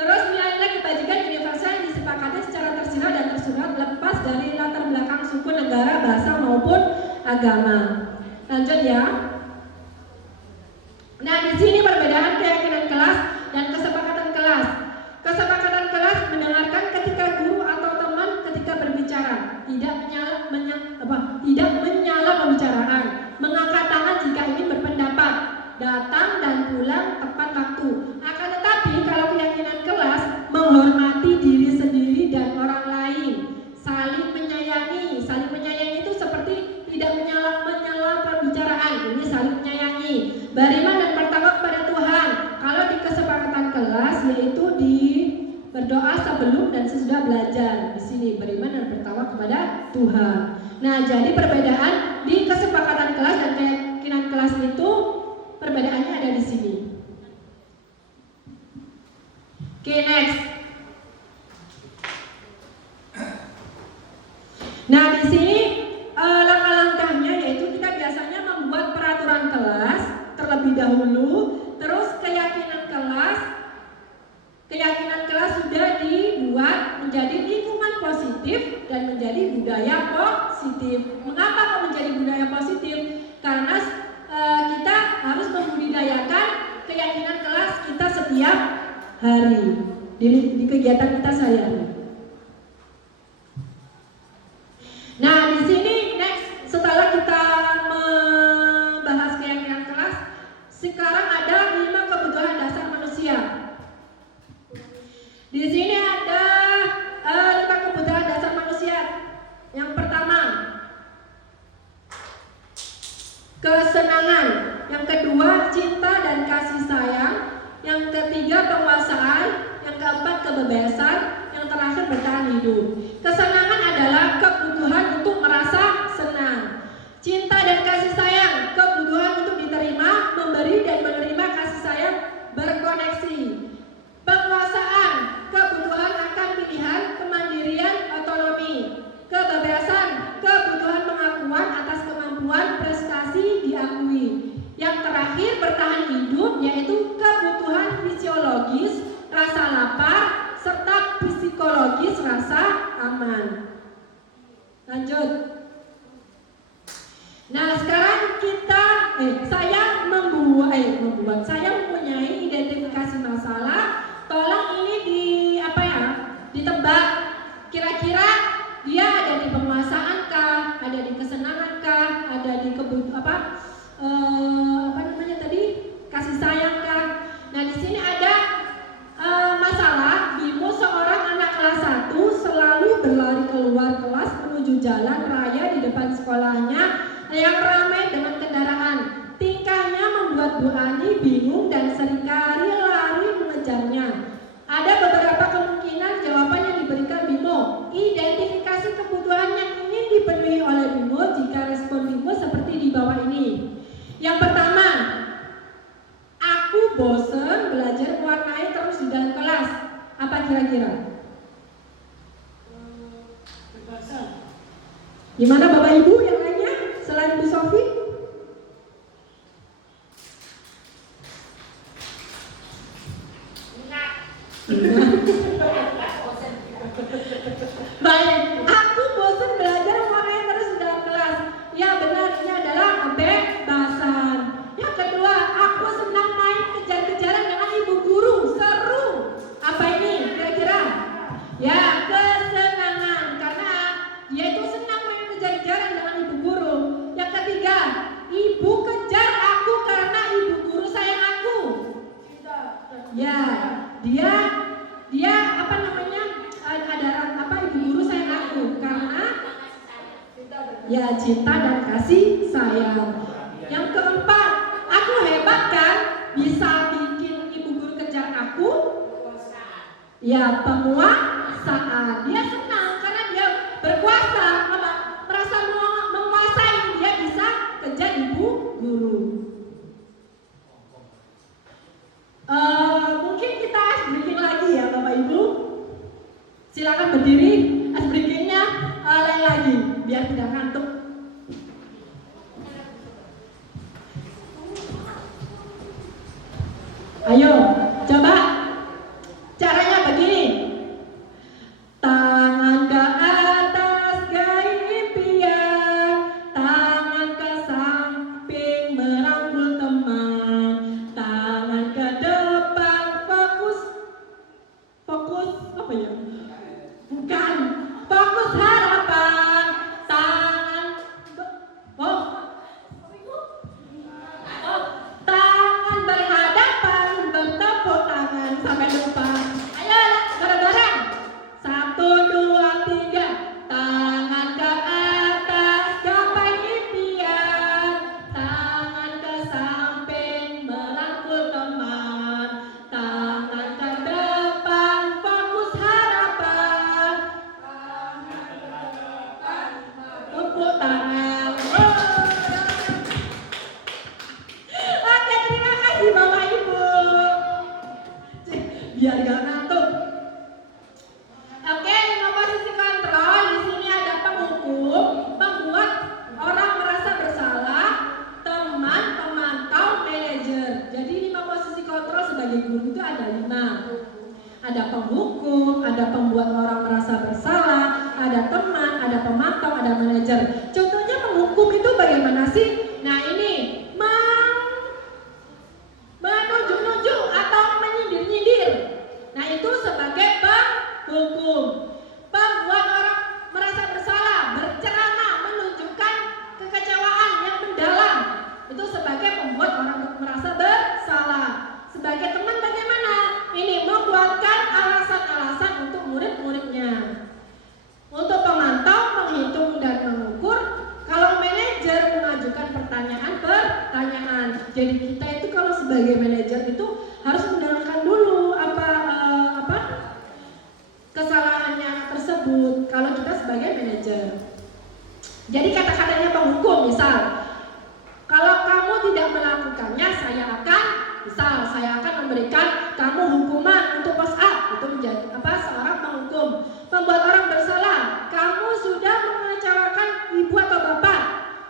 Terus nilai-nilai kebajikan universal yang disepakati secara tersirat dan tersurat lepas dari latar belakang suku, negara, bahasa maupun agama. Lanjut ya. Nah, di sini perbedaan keyakinan kelas dan kesepakatan kelas. Kesepakatan kelas mendengarkan ketika guru atau teman ketika berbicara, tidak menyala pembicaraan, mengangkat tangan jika ingin berpendapat, datang dan pulang tepat waktu. Akan tetapi kalau keyakinan kelas menghormati diri sendiri dan orang lain, saling menyayangi. Saling menyayangi itu seperti tidak menyala pembicaraan, ini saling menyayangi. Beriman dan bertakwa kepada Tuhan. Kalau di kesepakatan kelas yaitu di berdoa sebelum dan sesudah belajar. Di sini beriman dan bertakwa kepada Tuhan. Nah, jadi perbedaan di kesepakatan kelas dan keyakinan kelas itu perbedaannya ada di sini. Oke, next. Nah, di sini langkah-langkahnya yaitu kita biasanya membuat peraturan kelas terlebih dahulu, terus keyakinan kelas sudah dibuat menjadi lingkungan positif dan menjadi budaya positif. Mengapa kok menjadi budaya positif? Karena kita harus membudidayakan keyakinan kelas kita setiap hari di kegiatan kita sehari-hari. Nah, di sini next, setelah kita membahas keyakinan kelas, sekarang ada 5 kebutuhan dasar manusia. Di sini ada 5 kebutuhan dasar manusia. Yang pertama, kesenangan. Yang kedua, cinta dan kasih sayang. Yang ketiga, penguasaan. Yang keempat, kebebasan. Yang terakhir, bertahan hidup. Kesenangan adalah kebutuhan untuk merasa senang. Cinta dan kasih sayang, kebutuhan untuk diterima, memberi dan menerima kasih sayang berkoneksi. Penguasaan, kebutuhan akan pilihan, kemandirian, otonomi. Kebebasan, kebutuhan pengakuan atas kemampuan prestasi diakui. Yang terakhir, bertahan hidup, yaitu kebutuhan fisiologis, rasa lapar, serta psikologis, rasa aman. Lanjut. Nah, sekarang saya mempunyai identifikasi masalah. Tolong ini ditebak. Kira-kira dia ada di penguasaan kah, ada di kesenangan kah, ada di kasih sayang kah? Nah, di sini ada masalah. Bimo, seorang anak kelas 1, selalu berlari keluar kelas menuju jalan raya di depan sekolahnya yang ramai dengan kendaraan. Tingkahnya membuat Bu Ani bingung dan seringkali lari mengejarnya. Ada beberapa kemungkinan jawaban yang diberikan bosen belajar mewarnai terus di dalam kelas. Apa kira-kira? Gimana Bapak Ibu yang lainnya selain Bu Sofi? Baik, aku bosan belajar mewarnai terus di dalam kelas. Ya benar, ini adalah kebebasan. Yang kedua, aku senang main kejar-kejaran dengan ibu guru. Seru. Apa ini kira-kira? Ya, kesenangan. Karena dia itu senang main kejar-kejaran dengan ibu guru. Yang ketiga, ibu kejar aku karena ibu guru sayang aku. Ya, dia apa namanya? Ada apa ibu guru sayang aku karena ya cinta dan kasih sayang. Yang keempat, aku hebat kan bisa bikin ibu guru kejar aku. Ya, penguasaan. Dia senang karena dia berkuasa, merasa menguasai, dia bisa kejar ibu guru. Mungkin kita breaking lagi ya Bapak Ibu. Silakan berdiri, breakingnya lain lagi biar tidak ngantuk. Ayo, coba caranya begini. Tangan ke atas gaya impian, tangan ke samping merangkul teman, tangan ke depan fokus apa ya? Bukan, fokus harapan, tangan tangan berhadapan, bertepuk tangan sampai depan. Ayo bareng-bareng. 1, 2, 3. Tangan ke atas gapai impian, tangan ke samping merangkul teman, tangan ke depan fokus harapan, tepuk tangan. Oke, terima kasih Bapak Ibu. Biar gak ngantuk. Oke, 5 posisi kontrol. Di sini ada penghukum, pembuat orang merasa bersalah, teman, pemantau, manajer. Jadi 5 posisi kontrol sebagai guru itu ada 5. Ada penghukum, ada pembuat orang merasa bersalah, ada teman, ada pemantau, ada manajer. Contohnya penghukum itu bagaimana sih? Nah ini menunjuk-nunjuk atau menyindir-nyindir. Nah itu sebagai penghukum. Pembuat orang merasa bersalah, berceramah, menunjukkan kekecewaan yang mendalam. Itu sebagai pembuat orang merasa bersalah. Sebagai teman bagaimana? Ini membuatkan alasan-alasan untuk murid-muridnya. Untuk pemantau, menghitung dan mengukur. Kalau manajer mengajukan pertanyaan. Jadi kita itu kalau sebagai manajer itu harus mendengarkan dulu apa kesalahannya tersebut. Kalau kita sebagai manajer. Jadi kata-katanya penghukum, misal, kalau kamu tidak melakukannya, saya akan memberikan kamu hukuman untuk push up. Itu menjadi seorang penghukum. Membuat orang bersalah, kamu sudah mengecewakan ibu atau bapak.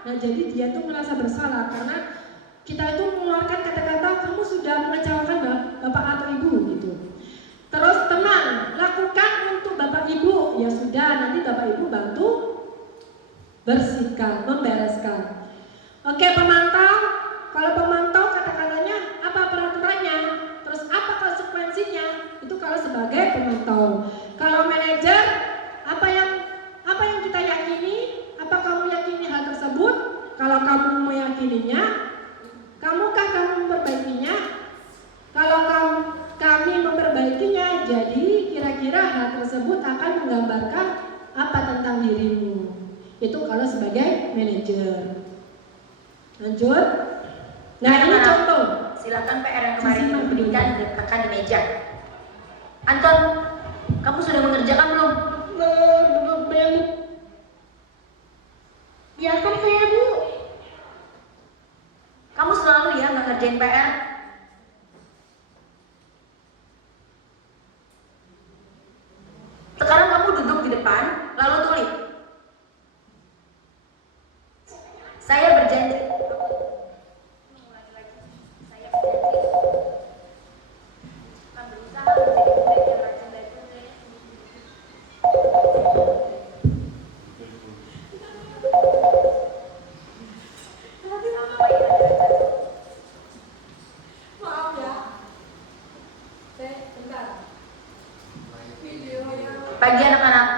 Nah jadi dia tuh merasa bersalah karena kita itu mengeluarkan kata-kata kamu sudah mengecewakan bapak atau ibu gitu. Terus teman, lakukan untuk bapak ibu. Ya sudah, nanti bapak ibu bantu bersihkan, membereskan. Oke, pemantau. Kalau pemantau kata-katanya apa peraturannya, terus apa konsekuensinya, itu kalau sebagai pemantau. Kalau manajer, apa yang kita yakini, apa kamu yakini hal tersebut? Kalau kamu meyakininya, kamukah kamu memperbaikinya? Kalau kami memperbaikinya, jadi kira-kira hal tersebut akan menggambarkan apa tentang dirimu. Itu kalau sebagai manajer. Lanjut. Nah ini contoh. Silakan PR yang kemarin diberikan diletakkan di meja. Anton, kamu sudah mengerjakan belum? Belum. Biarkan saya Bu. Kamu selalu ya nggak ngerjain PR. Pagi anak-anak,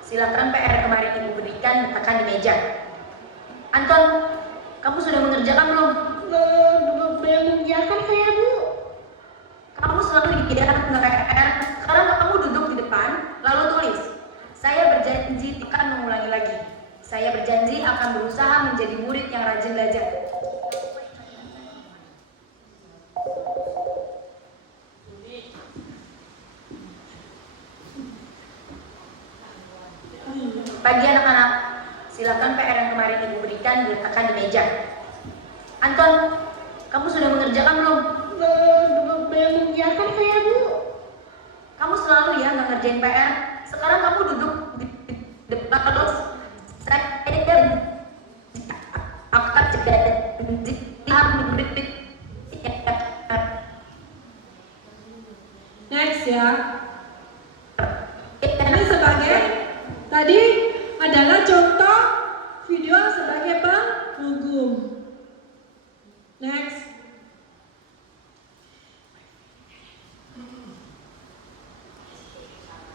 silakan PR kemarin Ibu berikan letakkan di meja. Anton, kamu sudah mengerjakan belum? Belum mengerjakan saya, Bu. Kamu selalu dikira PR. Sekarang kamu duduk di depan, lalu tulis. Saya berjanji akan mengulangi lagi. Saya berjanji akan berusaha menjadi murid yang rajin belajar. Pagi anak-anak, silakan PR yang kemarin Ibu berikan diletakkan di meja. Anton, kamu sudah mengerjakan belum? Belum mengerjakan saya, Bu. Kamu selalu ya nggak ngerjain PR. Sekarang kamu duduk di depan terus. Saya akan janji murid. Next ya. Ini sebagai tadi adalah contoh video sebagai penghubung. Next.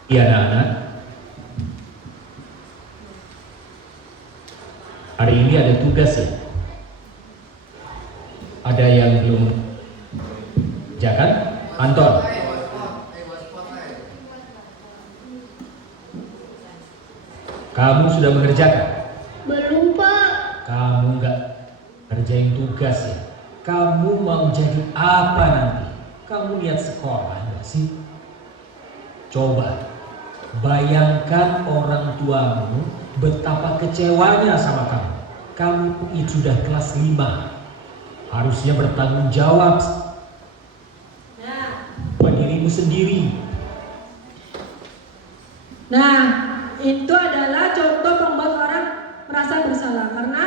Iya anak-anak, hari ini ada tugas ya. Ada yang belum kerjakan? Anton, kamu sudah mengerjakan? Belum, Pak. Kamu nggak kerjain tugas ya? Kamu mau jadi apa nanti? Kamu lihat sekolah nggak sih? Coba bayangkan orang tuamu betapa kecewanya sama kamu. Kamu itu sudah kelas 5. Harusnya bertanggung jawab pada dirimu sendiri. Nah, itu adalah contoh membuat orang merasa bersalah karena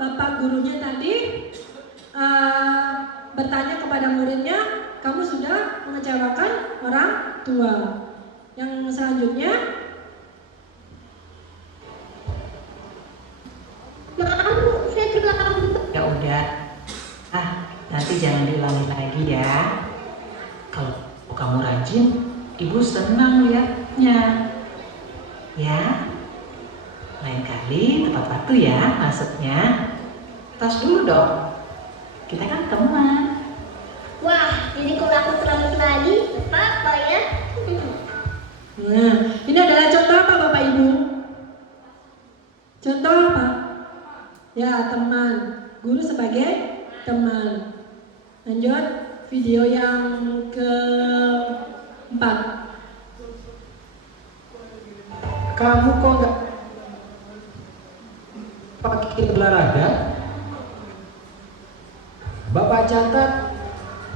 bapak gurunya tadi bertanya kepada muridnya, kamu sudah mengecewakan orang tua. Yang selanjutnya, Maaf, Bu, saya kelelahan. Ya udah, nanti jangan diulangi lagi ya. Kalau kamu rajin, Ibu senang lihatnya. Ya, lain kali tepat waktu ya masuknya. Tas dulu dong, kita kan teman. Wah, jadi kalau aku terlambat lagi, apa ya? nah ini adalah contoh apa Bapak Ibu? Contoh apa? Ya, teman. Guru sebagai teman. Lanjut, video yang keempat. Kamu kok nggak pakai olahraga? Bapak catat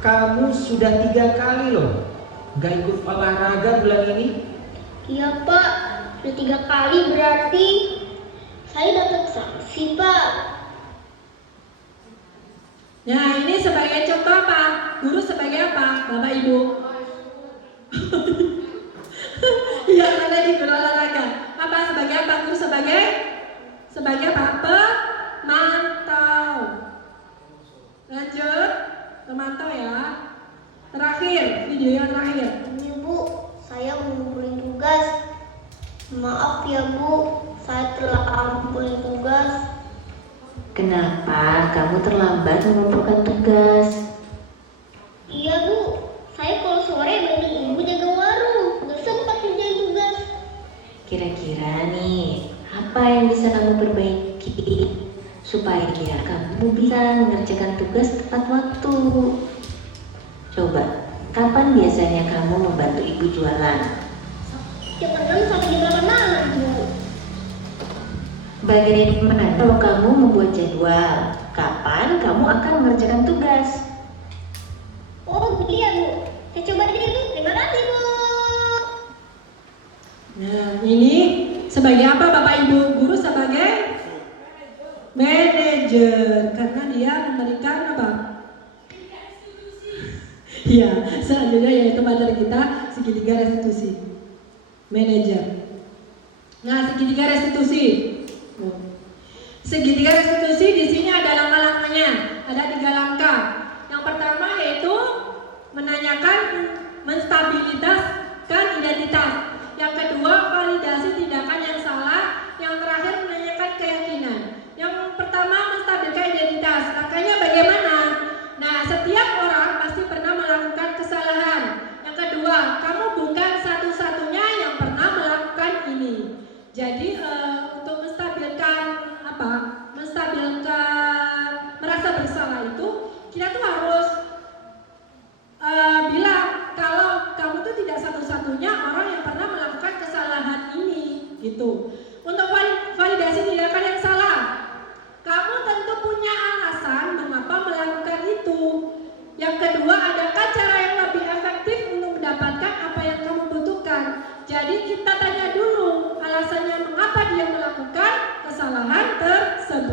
kamu sudah 3 kali loh nggak ikut olahraga bulan ini. Iya, Pak. Sudah 3 kali berarti saya dapat sanksi, Pak. Nah, ini sebagai contoh apa? Guru sebagai apa, Bapak Ibu? Iya, ada di guru olahraga. Apa sebagai apa? Guru sebagai apa? Pemantau. Lanjut, pemantau ya. Terakhir, video yang terakhir. Ini, Bu, saya mengumpulin tugas. Maaf ya, Bu, saya telah mengumpulin tugas. Kenapa kamu terlambat mengumpulkan tugas? Iya, Bu, saya kalau sore bantu Ibu jaga warung, nggak sempat kerjain tugas. Kira-kira nih, apa yang bisa kamu perbaiki supaya kamu bisa mengerjakan tugas tepat waktu? Coba, kapan biasanya kamu membantu Ibu jualan? Jam 6 sampai jam 8 malam, Bu. Bagaimana kalau kamu membuat jadwal? Kapan kamu akan mengerjakan tugas? Oh, iya, Bu. Saya coba deh, Bu. Terima kasih, Bu. Nah, ini sebagai apa Bapak Ibu? Guru sebagai manajer karena dia memberikan apa? Iya, selanjutnya yaitu materi kita segitiga restitusi. Manajer. Nah, segitiga restitusi. Segitiga restitusi di sini ada langkah-langkahnya, ada 3 langkah. Yang pertama yaitu menanyakan menstabilitaskan identitas.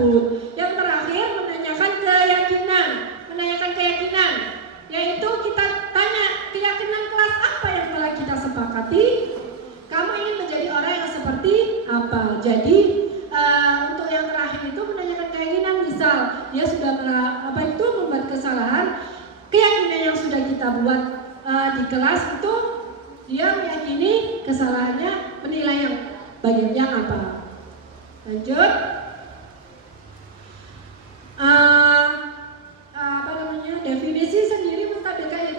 tersebut. Yang terakhir menanyakan keyakinan, yaitu kita tanya keyakinan kelas apa yang telah kita sepakati. Kamu ingin menjadi orang yang seperti apa? Jadi untuk yang terakhir itu menanyakan keyakinan. Misal dia sudah membuat kesalahan, keyakinan yang sudah kita buat di kelas itu dia meyakini kesalahannya, menilai yang bagian yang apa. Lanjut. Definisi sendiri menstabilkan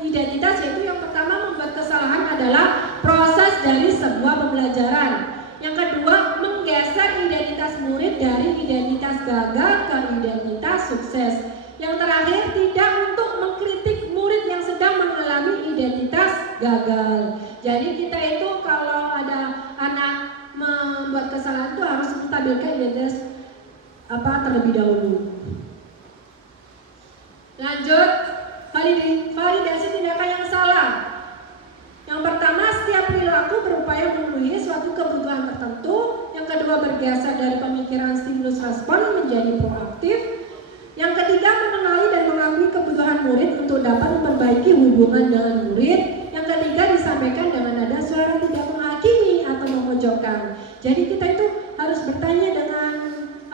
identitas, yaitu yang pertama, membuat kesalahan adalah proses dari sebuah pembelajaran. Yang kedua, menggeser identitas murid dari identitas gagal ke identitas sukses. Yang terakhir, tidak untuk mengkritik murid yang sedang mengalami identitas gagal. Jadi kita itu kalau ada anak membuat kesalahan itu harus menstabilkan identitas terlebih dahulu. Lanjut, validasi tindakan yang salah. Yang pertama, setiap perilaku berupaya memenuhi suatu kebutuhan tertentu. Yang kedua, bergeser dari pemikiran stimulus respon menjadi proaktif. Yang ketiga, mengenali dan mengakui kebutuhan murid untuk dapat memperbaiki hubungan dengan murid. Yang ketiga, disampaikan dengan nada suara tidak menghakimi atau memojokkan. Jadi kita itu harus bertanya dengan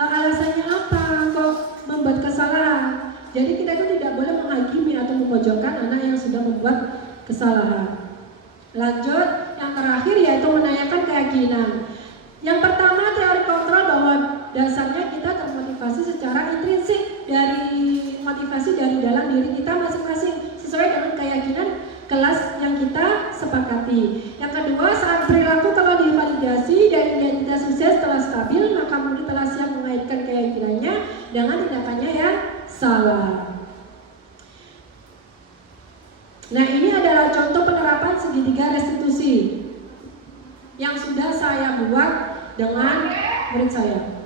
alasannya apa kok membuat kesalahan. Jadi kita itu tidak boleh menghakimi atau memojokkan anak yang sudah membuat kesalahan. Lanjut, yang terakhir yaitu menanyakan keyakinan. Yang pertama, teori kontrol, bahwa dasarnya kita termotivasi secara intrinsik dari motivasi dari dalam diri kita masing-masing sesuai dengan keyakinan kelas yang kita sepakati. Yang kedua, saat perilaku telah divalidasi dan identitas sukses telah stabil, maka murid telah siap mengaitkan keyakinannya dengan tindakannya yang salah. Nah, ini adalah contoh penerapan segitiga restitusi yang sudah saya buat dengan murid saya.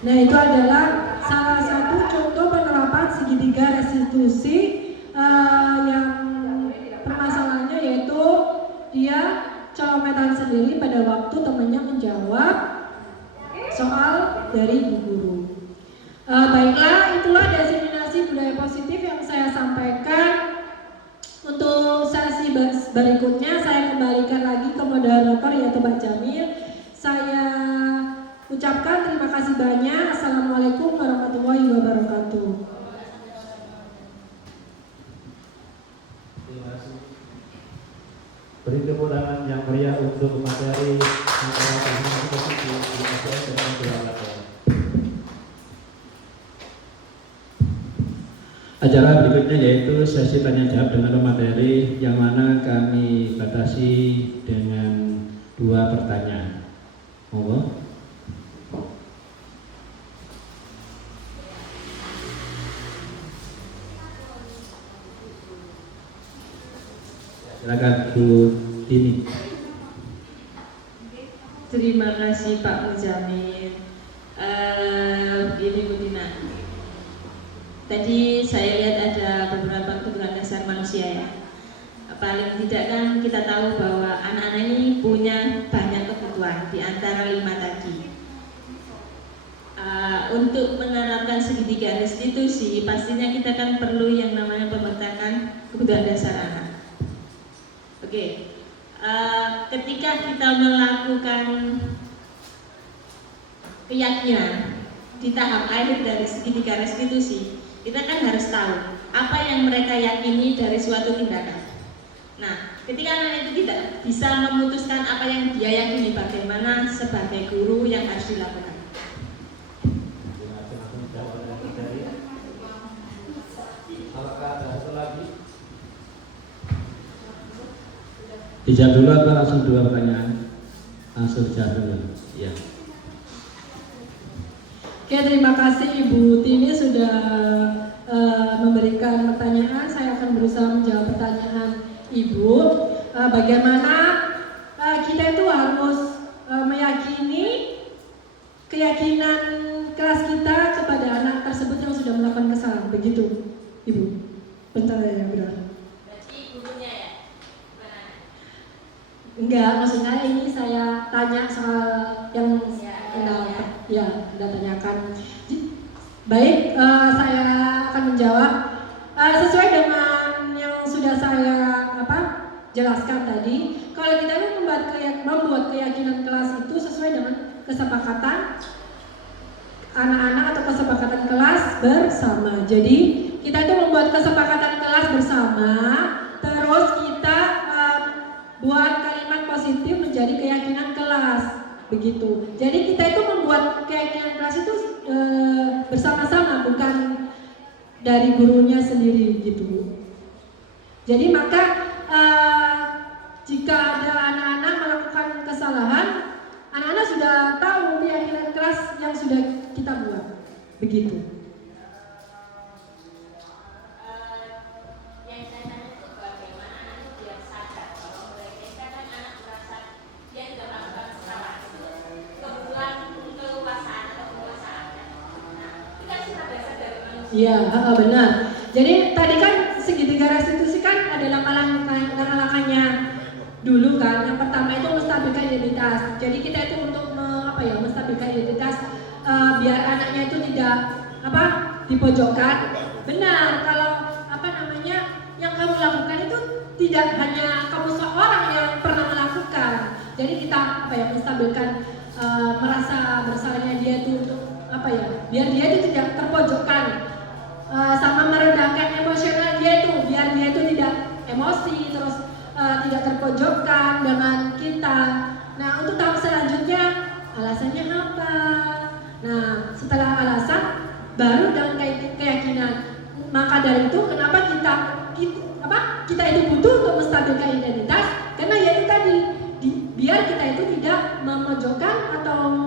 Nah, itu adalah salah satu contoh penerapan segitiga restitusi yang permasalahannya yaitu dia colometan sendiri pada waktu temannya menjawab soal dari Bu Guru. Baiklah, itulah diseminasi budaya positif yang saya sampaikan. Untuk sesi berikutnya saya kembalikan lagi ke moderator yaitu Pak Jamil. Saya ucapkan terima kasih banyak. Assalamualaikum warahmatullahi wabarakatuh. Terima kasih. Beri tepuk tangan yang meriah untuk materi acara berikutnya yaitu sesi tanya jawab dengan pemateri yang mana kami batasi dengan 2 pertanyaan. Monggo. Silakan Bu Dini. Terima kasih Pak Muzamil. Begini Bu Dina. Tadi saya lihat ada beberapa kebutuhan dasar manusia ya. Paling tidak kan kita tahu bahwa anak-anak ini punya banyak kebutuhan di antara 5 tadi. Untuk menerapkan segitiga restitusi, pastinya kita kan perlu yang namanya pemetakan kebutuhan dasar anak. Oke, ketika kita melakukan keyakinan di tahap akhir dari segitiga restitusi, kita kan harus tahu apa yang mereka yakini dari suatu tindakan. Nah, ketika anak itu tidak bisa memutuskan apa yang dia yakini, bagaimana sebagai guru yang harus dilakukan? Dijawab dulu atau langsung 2 pertanyaan? Langsung dijawab dulu. Ya. Oke, terima kasih Ibu Tini sudah memberikan pertanyaan. Saya akan berusaha menjawab pertanyaan Ibu. Bagaimana kita itu harus meyakini keyakinan kelas kita kepada anak tersebut yang sudah melakukan kesalahan. Begitu, Ibu. Bentar ya, benar. Berarti gurunya ya? Enggak, maksudnya ini saya tanya soal yang Anda tanyakan. Baik, saya akan menjawab sesuai dengan yang sudah saya jelaskan tadi. Kalau kita ini membuat keyakinan kelas itu sesuai dengan kesepakatan anak-anak atau kesepakatan kelas bersama. Jadi kita itu membuat kesepakatan kelas bersama, terus kita buat kalimat positif menjadi keyakinan kelas, begitu. Jadi kita itu membuat keyakinan kelas itu bersama-sama, bukan dari gurunya sendiri, gitu. Jadi maka jika ada anak-anak melakukan kesalahan, anak-anak sudah tahu keyakinan kelas yang sudah kita buat, begitu. Iya, benar. Jadi tadi kan segitiga restitusi kan ada langkah-langkahnya dulu kan. Yang pertama itu menstabilkan identitas. Jadi kita itu untuk menstabilkan identitas biar anaknya itu tidak dipojokkan. Benar, kalau yang kamu lakukan itu tidak hanya kamu seorang yang pernah melakukan. Jadi kita menstabilkan merasa bersalahnya dia itu untuk biar dia itu tidak terpojokkan. Sama meredahkan emosional dia itu, biar dia itu tidak emosi, terus tidak terpojokkan dengan kita. Nah, untuk tahap selanjutnya alasannya apa? Nah, setelah alasan baru dengan keyakinan. Maka dari itu kenapa kita itu butuh untuk menstabilkan identitas? Karena ya itu tadi, biar kita itu tidak memojokkan atau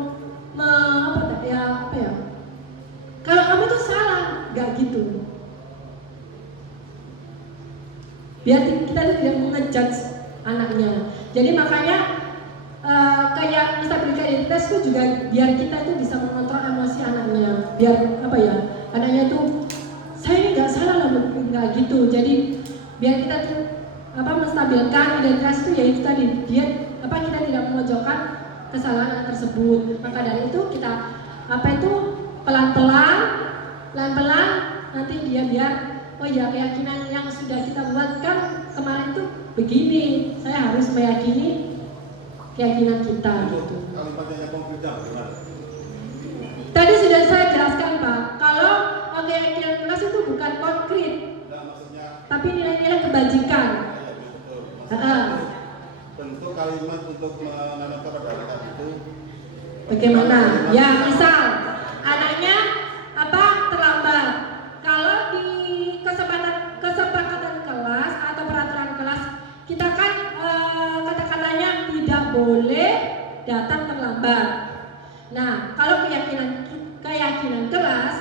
kalau kamu itu salah, gak gitu. Biar kita itu tidak mengejudge anaknya. Jadi makanya kayak menstabilkan identitas itu juga biar kita itu bisa mengontrol emosi anaknya, biar apa ya, anaknya tuh saya ini nggak salah lah, nggak gitu. Jadi biar kita tuh menstabilkan identitas itu, yaitu tadi kita tidak memojokkan kesalahan anak tersebut. Maka dari itu kita pelan-pelan nanti dia biar oh ya, keyakinan yang sudah kita buat kan kemarin tuh begini, saya harus meyakini keyakinan kita gitu. Kalimatnya konkretnya gimana? Tadi sudah saya jelaskan Pak, kalau keyakinan kelas itu bukan konkret, tapi nilai-nilai kebajikan. Bentuk kalimat untuk menanamkan pada anak itu bagaimana? Ya misal anaknya terlambat. Kalau di kesepakatan kelas atau peraturan kelas kita kan kata-katanya tidak boleh datang terlambat. Nah, kalau keyakinan kelas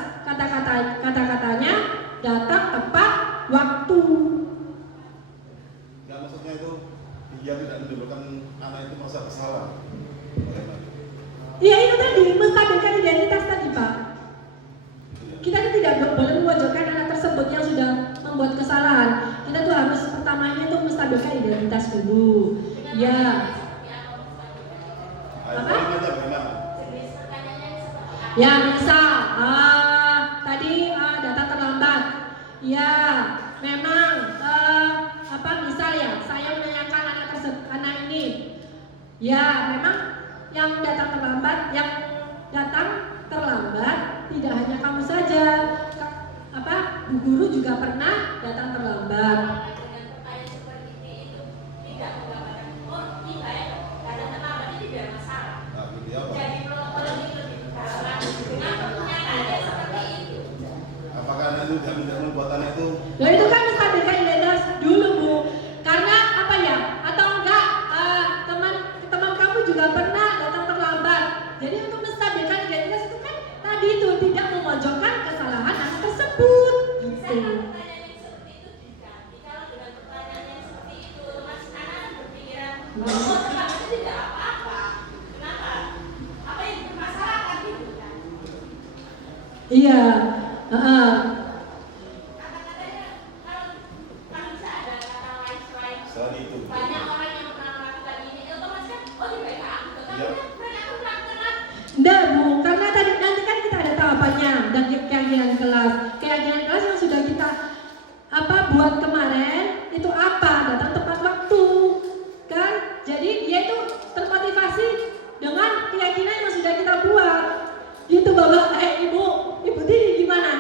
kata-katanya datang tepat waktu. Nggak, maksudnya itu dia tidak menimbulkan anak itu merasa bersalah. Iya, itu tadi menstabilkan identitas tadi Pak. Kita tidak boleh memojokkan anak tersebut yang sudah membuat kesalahan. Kita tuh harus pertamanya tuh menstabilkan identitas dulu. Ya. Apa? Ya misal tadi datang terlambat. Ya memang misal ya saya menanyakan anak ini. Ya memang yang datang terlambat tidak hanya kamu saja. Bu guru juga pernah datang terlambat. Apakah itu tidak membuat anak itu? Loh, itu kan menstabilkan identitas dulu Bu. Karena atau enggak teman kamu juga pernah datang terlambat. Jadi untuk menstabilkan identitas itu kan tadi itu tidak memojokkan kesalahan anak tersebut. Gitu. Iya. Enggak Bu, karena nanti kan kita ada tahapannya dan keyakinan kelas. Keyakinan kelas yang sudah kita buat kemarin itu datang tepat waktu kan. Jadi dia itu termotivasi dengan keyakinan yang sudah kita buat. Gitu Bapak, Ibu Tini gimana?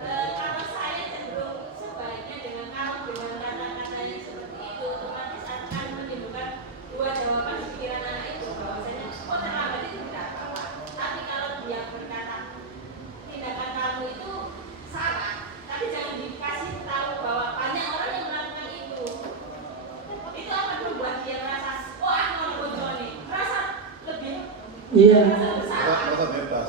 Kalau saya cenderung sebaliknya dengan kata-kata yang seperti itu, otomatis akan menimbulkan dua jawaban di pikiran anak itu, bahwasanya terlambat itu tidak apa-apa. Tapi kalau dia berkata tindakan kamu itu salah, tapi jangan dikasih tahu bahwa banyak orang yang melakukan itu akan membuat dia merasa aku mau bojone, merasa lebih Merasa bebas.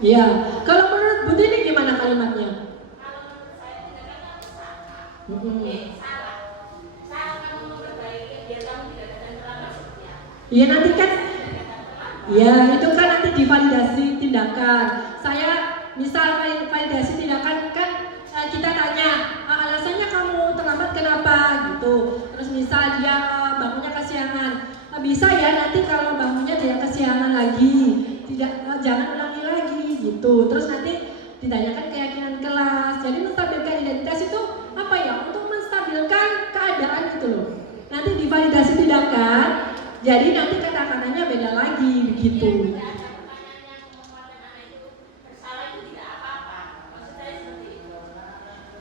Iya. Kalau menurut Bu Tini gimana kalimatnya? Kalau menurut saya tindakan kamu salah. Salah kamu memperbaiki biar kamu tidak datang terlambat seperti apa? Iya nanti kan. Ya itu kan nanti divalidasi tindakan. Saya misal validasi tindakan kan kita tanya alasannya kamu terlambat kenapa gitu. Terus misal dia bangunnya kesiangan. Bisa ya nanti kalau bangunnya tidak kesiangan lagi, jangan ulangi lagi gitu. Terus nanti ditanyakan keyakinan kelas. Jadi menstabilkan identitas itu untuk menstabilkan keadaan gitu loh. Nanti divalidasi tindakan, jadi nanti kata-katanya beda lagi begitu.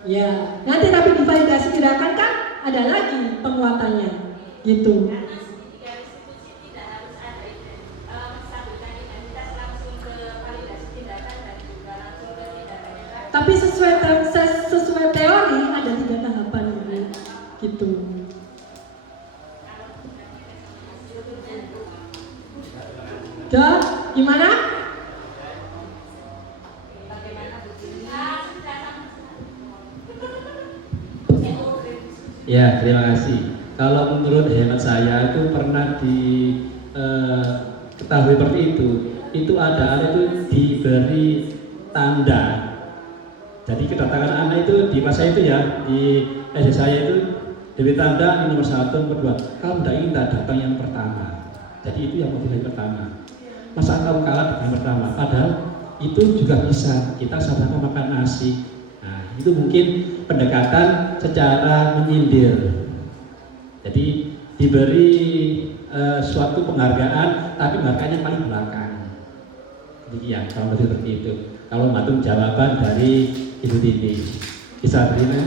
Ya, nanti tapi divalidasi tindakan kan ada lagi penguatannya gitu. Tapi sesuai teori ada 3 tahapan gitu. Gimana? Ya, terima kasih. Kalau menurut hemat saya itu pernah diketahui seperti itu ada anak itu diberi tanda. Jadi kedatangan anak itu di masa itu ya, di SD saya itu diberi tanda ini nomor 1, nomor 2. Kamu tidak ingin datang yang pertama. Jadi itu yang motivasi pertama. Masa kamu kalah dengan pertama? Padahal itu juga bisa kita sama-sama makan nasi. Nah, itu mungkin pendekatan secara menyindir. Jadi diberi suatu penghargaan, tapi penghargaannya paling belakang. Demikian, kalau seperti itu. Kalau matung jawaban dari Ibu Tini, bisa terima?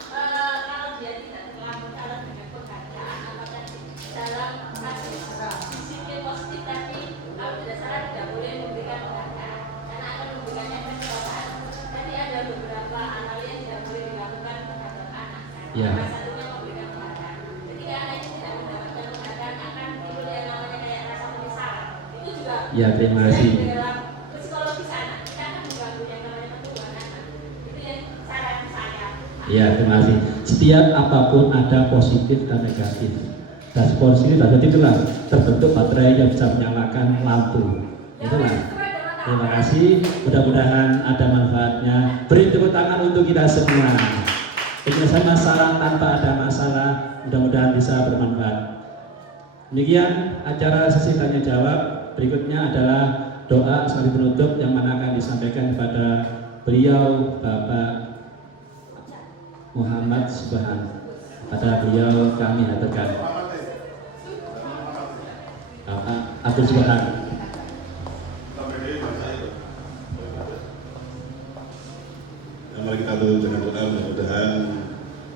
Kalau dia tidak terlalu kalah dengan penghargaan, apakah dalam kasus sisi positif tadi berdasarkan tidak boleh memberikan penghargaan karena akan memberikan efek kekuatan. Tadi ada beberapa hal yang tidak boleh dilakukan terhadap anak. Ya. Salah satunya memberikan penghargaan. Ketika anak itu tidak mendapatkan penghargaan akan timbul yang namanya kayak rasa penyesalan. Itu juga. Ya, terima kasih. Dalam psikologis anak kita akan mengganggu yang namanya pertumbuhan anak. Itu yang saran saya. Ya, terima kasih. Setiap apapun ada positif dan negatif. Dan positif dan negatif itulah terbentuk baterai yang bisa menyalakan lampu. Itulah. Terima kasih. Mudah-mudahan ada manfaatnya. Beri tepuk tangan untuk kita semua. Penyelesaian masalah tanpa ada masalah, mudah-mudahan bisa bermanfaat. Demikian acara sesi tanya jawab. Berikutnya adalah doa sekali penutup yang mana akan disampaikan kepada beliau Bapak Muhammad Subhan. Pada beliau kami haturkan Bapak Abdul Subhan. Mari kita tutup dengan doa, mudah-mudahan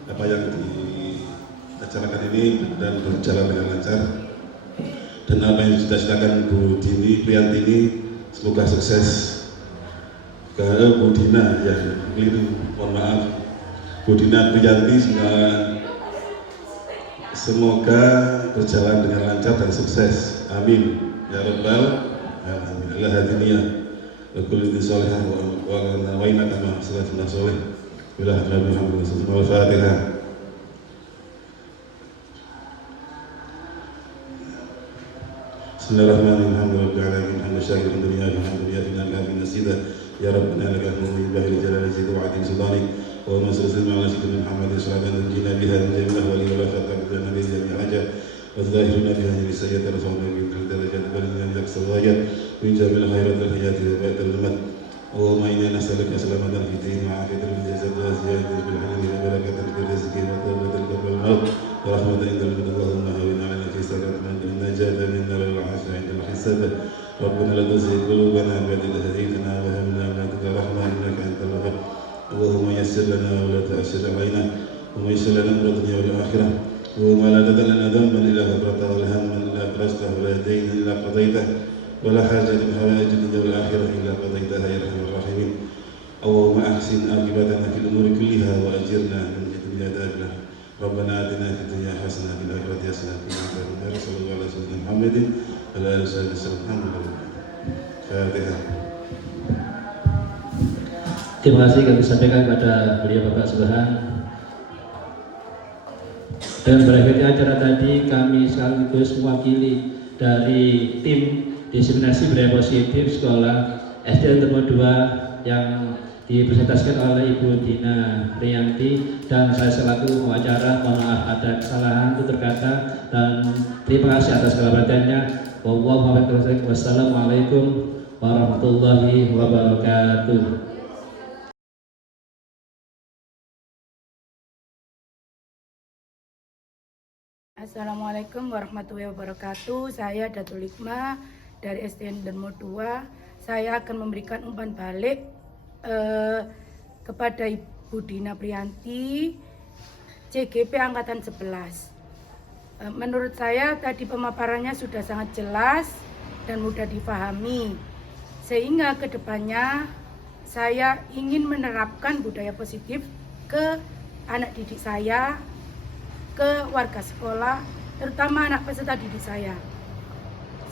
apa yang dilaksanakan ini dan berjalan dengan lancar, dan apa yang dicita-citakan Bu Dini Priyanti ini semoga sukses. Ke Bu Dina ya, keliru, mohon maaf, Bu Dina Priyanti semoga berjalan dengan lancar dan sukses. Amin ya rabbal alamin. Allah hadiniyah wa kulli sholihah wa nawaina kama sallallahu soleh. Bila Nabi Muhammad sallallahu alaihi wasallam. Al-Fatihah. Bismillahirrahmanirrahim. Alhamdulillahirabbil alamin. Hamdan syakiran dunya wa hamdan fina al-abin nasida. Ya Rabbana lakal hamdu bil jalali wa 'azim sultani. Wa ma sallallahu ala sayyidina Muhammadin sallallahu alaihi wasallam biha min jami'il ahwali wa la faqad nabi jami'il hajat. والظاهرون في هذه السيئة رفعنا من الدرجات ولمن يكسر الغايات من جميع الخيرات الحياة وبيت الممات. اللهم إنا نسألك سلامة في الدين وعافية في الجسد وزيادة في الحلم وبركة في الرزق وتوبة قبل الموت ورحمة عند الموت. اللهم هون علينا في سكرتنا النجاة من النار والعافية عند الحساب. ربنا لا تزغ قلوبنا بعد إذ هديتنا وهب لنا من لدنك رحمة إنك أنت الوهاب. اللهم يسر لنا ولا تؤثر علينا ويسر لنا أمر الدنيا والآخرة. وما لا تدع لنا ذنبا الا غفرته ولا هما الا فرجته ولا دينا الا قضيته ولا حاجه من حوائج الدنيا والاخره الا قضيتها يا ارحم الراحمين. اللهم احسن عاقبتنا في الامور كلها واجرنا من الدنيا عذابنا. ربنا اتنا في الدنيا حسنه وفي الاخره حسنه وقنا عذاب النار. صلى الله على سيدنا محمد وعلى اله وصحبه وسلم. الحمد لله. Fatihah. Terima kasih kami sampaikan kepada beliau Bapak Subhan. Dan berakhirnya acara tadi kami sekaligus mewakili dari tim diseminasi budaya positif sekolah SDN nomor 2 yang dipresentasikan oleh Ibu Dina Priyanti dan saya selaku pengacara. Mohon maaf ada kesalahan tutur kata dan terima kasih atas perhatiannya. Wassalamualaikum warahmatullahi wabarakatuh. Assalamualaikum warahmatullahi wabarakatuh. Saya Datul Hikmah dari SDN Darmo 2. Saya akan memberikan umpan balik kepada Ibu Dina Priyanti, CGP Angkatan 11. Menurut saya tadi pemaparannya sudah sangat jelas dan mudah dipahami. Sehingga kedepannya saya ingin menerapkan budaya positif ke anak didik saya, ke warga sekolah, terutama anak peserta didik saya.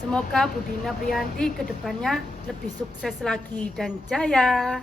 Semoga Bu Dina Priyanti kedepannya lebih sukses lagi dan jaya.